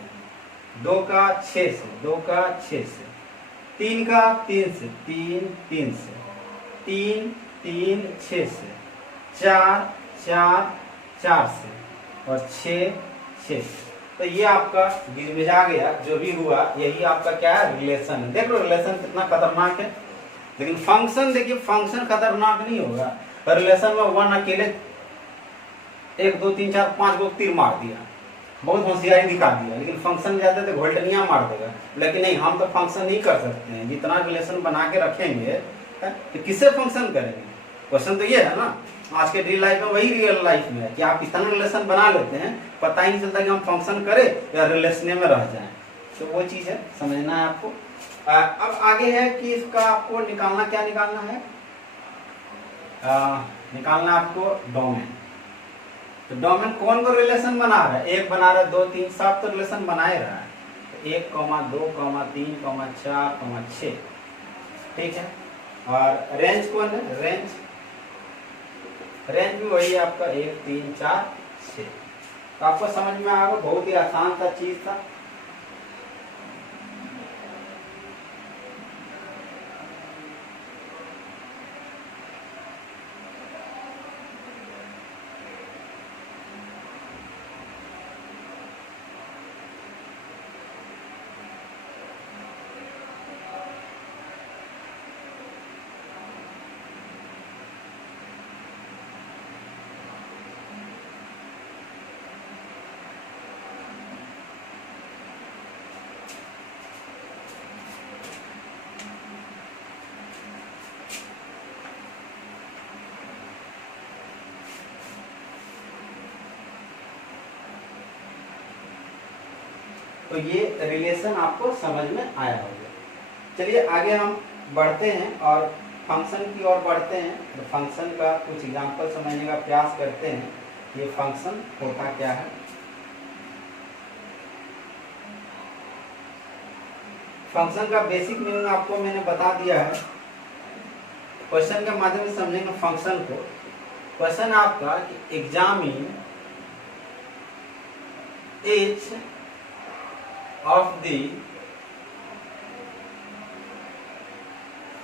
2 का 6 से। 2 का 6 से। 3 का 3 से। 3 3 से। 3 3 6 से। 4 4 4 से और 6 6 से। तो ये आपका गिरमिजा गया, जो भी हुआ यही आपका क्या है? रिलेशन है। देख लो रिलेशन कितना खतरनाक है। लेकिन फंक्शन देखिए, फंक्शन खतरनाक नहीं होगा। रिलेशन में 1 अकेले 1 2 3 4 5 को तीर मार दिया, बहुत होशियारी दिखा दिया। लेकिन फंक्शन में जाते तो घोल्टनिया मार देगा। लेकिन नहीं, हम तो फंक्शन नहीं कर सकते हैं। जितना रिलेशन बना के रखेंगे तो किससे फंक्शन करेंगे? क्वेश्चन तो ये है ना। आज के रियल लाइफ में वही रियल लाइफ में है कि आप इतना रिलेशन बना लेते हैं, पता ही नहीं चलता कि हम फंक्शन करें या रिलेशन में रह जाएं। तो वो चीज है, समझना है आपको। अब आगे है कि इसका आपको निकालना, क्या निकालना है? निकालना आपको डोमेन। तो डोमेन कौन को रिलेशन बना रहा है? 1 बना रहा है, 2 3 सब तो रिलेशन बना ही रहा है। 1, 2, 3, 4, 6, ठीक है। और रेंज कौन है? रेंज भी वही आपका 1 3 4 6। तो आपको समझ में आ गया, बहुत ही आसान सा चीज था। तो ये रिलेशन आपको समझ में आया होगा। चलिए आगे हम बढ़ते हैं और फंक्शन की ओर बढ़ते हैं। तो फंक्शन का कुछ एग्जाम्पल समझने का प्रयास करते हैं। ये फंक्शन होता क्या है। फंक्शन का बेसिक मीनिंग आपको मैंने बता दिया है। क्वेश्चन के माध्यम से समझेंगे फंक्शन को। क्वेश्चन आपका कि examine each of the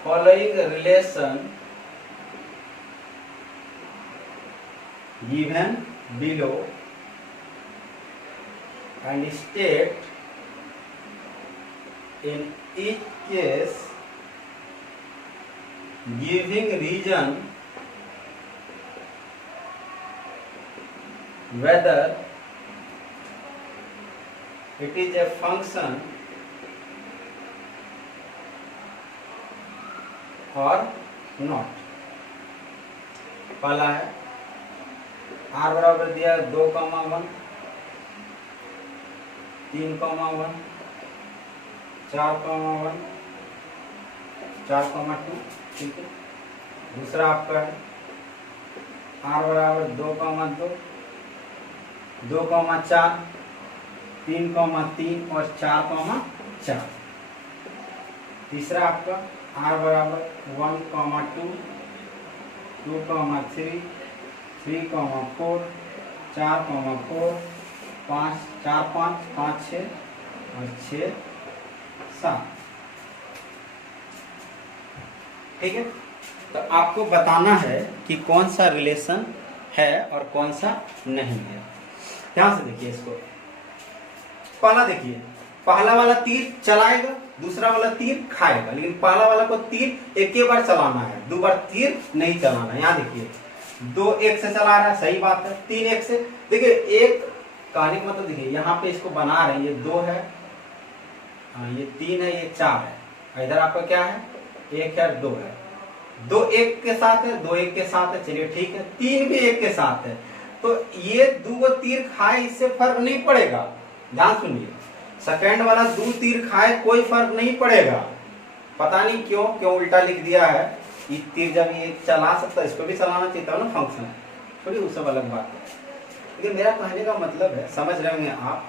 following relation given below and state in each case giving reason whether it is a function or not। पहला है r बराबर दिया 2,1 3,1 4,1 4,2, ठीक है। दूसरा आपका है r बराबर 2,2 2,4 3,3 और 4,4। तीसरा आपका r बराबर 1,2 2,3 3,4 4,4 5 4 5 5 6 और 6 7, ठीक है। तो आपको बताना है कि कौन सा रिलेशन है और कौन सा नहीं है। ध्यान से देखिए इसको। पहला देखिए, पहला वाला तीर चलाएगा, दूसरा वाला तीर खाएगा, लेकिन पहला वाला को तीर एक ही बार चलाना है, दो बार तीर नहीं चलाना है। यहाँ देखिए 2 1 से चला रहा है, सही बात है। 3 1 से, देखिए एक कहने का मतलब देखिए यहाँ पे इसको बना रहे हैं, ये 2 है, ये 3 है, ये 4 है। इधर आपका क्या है, 1 है और 2 है। 2 1 के साथ है, 2 1 के साथ है, चलिए ठीक है। 3 भी 1 के साथ है, तो ये 2 तीर खाए इससे फर्क नहीं पड़ेगा। ध्यान सुनिए, सेकंड वाला 2 तीर खाए कोई फर्क नहीं पड़ेगा। पता नहीं क्यों उल्टा लिख दिया है। ये तीर जब ये चला सकता है, इसको भी चलाना चाहिए था ना फंक्शन, थोड़ी वो सब अलग बात है। लेकिन मेरा कहने का मतलब है, समझ रहे होंगे आप,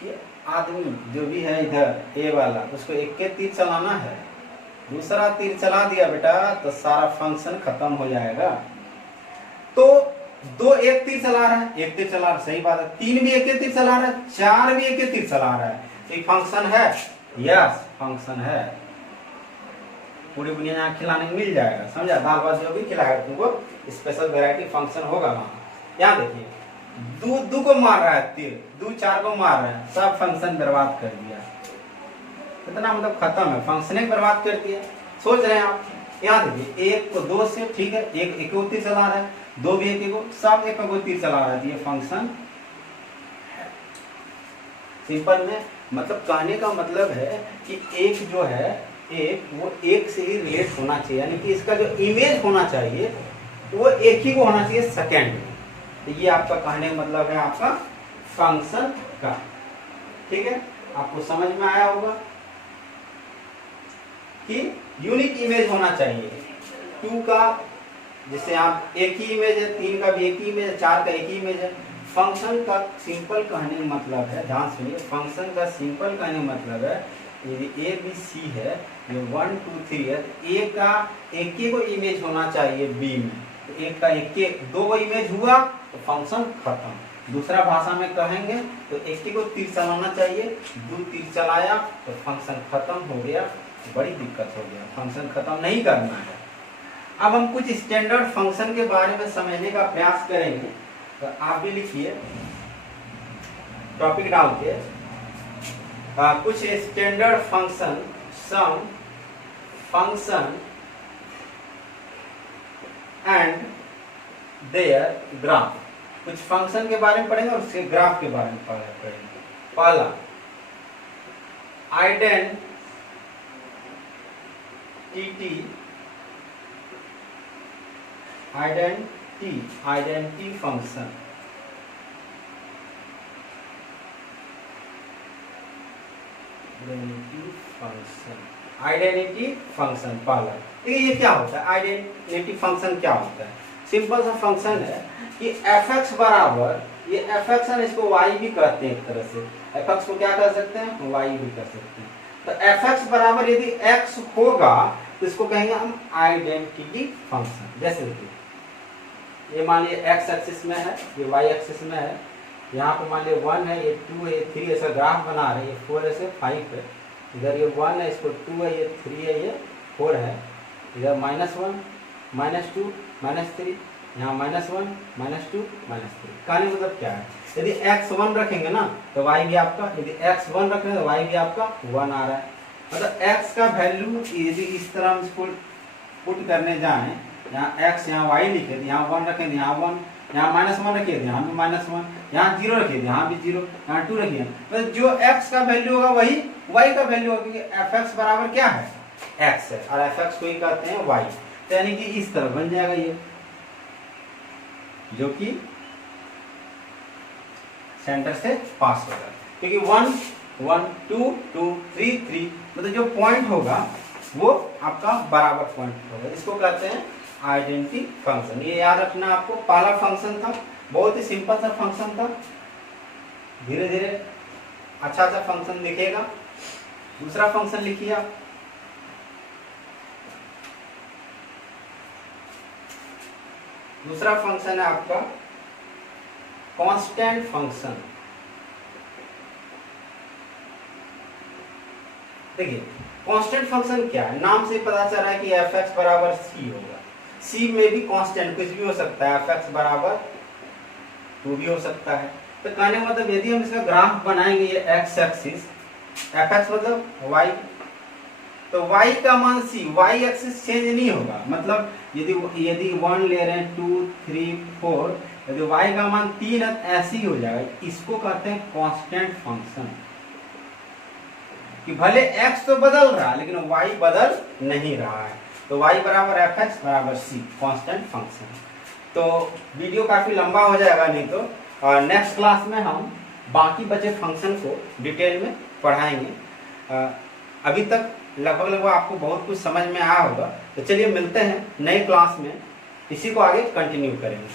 कि आदमी जो भी है इधर ए वाला, उसको एक के तीर चलाना है, दूसरा तीर चला दिया बेटा तो सारा फंक्शन खत्म हो जाएगा। तो 2 1 तीर चला रहा है, 1 तीर चला रहा है, सही बात है। 3 भी 1 तीर चला रहा है, 4 भी 1 तीर चला रहा है, तो फंक्शन है। यस फंक्शन है। पूरी दुनिया यहाँ खिलाने मिल जाएगा, समझा। दाल भात जो भी खिलाएगा तुमको स्पेशल वैरायटी फंक्शन होगा वहाँ। यहाँ देखिए 2 को मार रहा है तीर, 2 4 को मार रहा है, सब फंक्शन बर्बाद कर दिया। इतना मतलब खत्म है, फंक्शन बर्बाद कर दिया। सोच रहे हैं आप, यहाँ देखिए 1 को 2 से, ठीक है, 1 1 तीर चला रहा है, 2 भी 1 1 सब 1 1 तीर चला रहा है, ये फंक्शन है। सिंपल में मतलब कहने का मतलब है कि एक जो है एक, वो एक से ही रिलेट होना चाहिए, यानी कि इसका जो इमेज होना चाहिए वो एक ही को होना चाहिए सेकेंड। तो ये आपका कहने का मतलब है आपका फंक्शन का, ठीक है। आपको समझ में आया होगा कि यूनिक इमेज होना चाहिए। 2 का जैसे आप एक ही इमेज है, 3 का भी एक ही इमेज है, 4 का एक ही इमेज है। फंक्शन का सिंपल कहने का मतलब है, ध्यान सुनिए, फंक्शन का सिंपल कहने का मतलब है, यदि ए बी सी है, ये 1 2 3 है, ए का एक ही को इमेज होना चाहिए बी में, तो एक का एक 2 को इमेज हुआ तो फंक्शन खत्म। दूसरा भाषा में कहेंगे तो एक ही को तीर चलाना चाहिए, 2 तीर चलाया तो फंक्शन खत्म हो गया, बड़ी दिक्कत हो गया, फंक्शन खत्म नहीं करना है। अब हम कुछ स्टैंडर्ड फंक्शन के बारे में समझने का प्रयास करेंगे। तो आप भी लिखिए टॉपिक डाल के, कुछ standard function, some function and there graph. कुछ फंक्शन के बारे में पढ़ेंगे और उसके ग्राफ के बारे में पढ़ेंगे। पहला आइडेंटिटी फंक्शन। आइडेंटिटी फंक्शन पहला। देखिए ये क्या होता है, आइडेंटिटी फंक्शन क्या होता है? सिंपल सा फंक्शन है कि एफ बराबर, ये एफ है इसको वाई भी कहते हैं एक तरह से, एफ को क्या कर सकते हैं, वाई भी कर सकते हैं। तो एफ बराबर यदि एक्स होगा तो इसको कहेंगे हम आइडेंटिटी फंक्शन। जैसे कि ये मान लिया एक्स एक्सिस में है, ये वाई एक्सिस में है, यहाँ पे मान लिया 1 है, ये 2 है, ये 3, ऐसा ग्राफ बना रहे हैं, ये 4 है, 5 है, इधर ये 1 है, इसको 2 है, ये 3 है, ये 4 है, इधर -1 -2 -3, यहाँ -1 -2 -3। कहने मतलब क्या है, यदि x 1 रखेंगे ना तो y भी आपका, यदि x 1 रखेंगे तो y भी आपका 1 आ रहा है। मतलब x का वैल्यू यदि इस तरह हम इसको पुट करने जाएं, यहाँ x यहाँ y लिखे थे, यहाँ 1 रखेंगे, यहाँ 1, यहाँ -1 रखिए थे, यहाँ भी -1, यहाँ 0 रखिए थे, यहाँ भी 0, यहाँ 2 रखिए। तो जो x का वैल्यू होगा वही y का वैल्यू होगा, क्योंकि f(x) बराबर क्या है, x है, और f(x) को ही कहते हैं y। तो यानी कि इस तरह बन जाएगा ये, जो कि सेंटर से पास होगा, क्योंकि 1 1 2 2 3 3 मतलब जो पॉइंट होगा वो आपका बराबर पॉइंट होगा, इसको कहते हैं आइडेंटिटी फंक्शन। ये याद रखना आपको। पहला फंक्शन था, बहुत ही सिंपल सा फंक्शन था, धीरे धीरे अच्छा सा फंक्शन दिखेगा। दूसरा फंक्शन लिखिए आप, दूसरा फंक्शन है आपका कांस्टेंट फंक्शन। देखिए कांस्टेंट फंक्शन क्या है, नाम से पता चल रहा है कि f(x) बराबर c होगा। c में भी कांस्टेंट कुछ भी हो सकता है, f(x) बराबर 2 भी हो सकता है। तो कहने का मतलब यदि हम इसका ग्राफ बनाएंगे, ये x एक्सिस, f(x) मतलब y, तो y का मान c, y एक्सिस चेंज नहीं होगा। मतलब यदि 1 ले रहे हैं, 2 3 4, यदि y का मान 3 है ऐसे ही हो जाएगा। इसको कहते हैं कांस्टेंट फंक्शन, कि भले x तो बदल रहा है लेकिन y बदल नहीं रहा है। तो y बराबर f(x) बराबर c, कांस्टेंट फंक्शन। तो वीडियो काफी लंबा हो जाएगा नहीं तो, और नेक्स्ट क्लास में हम बाकी बचे फंक्शन को डिटेल में पढ़ाएंगे। अभी तक लगभग आपको बहुत कुछ समझ में आया होगा। तो चलिए मिलते हैं नए क्लास में, इसी को आगे कंटिन्यू करेंगे।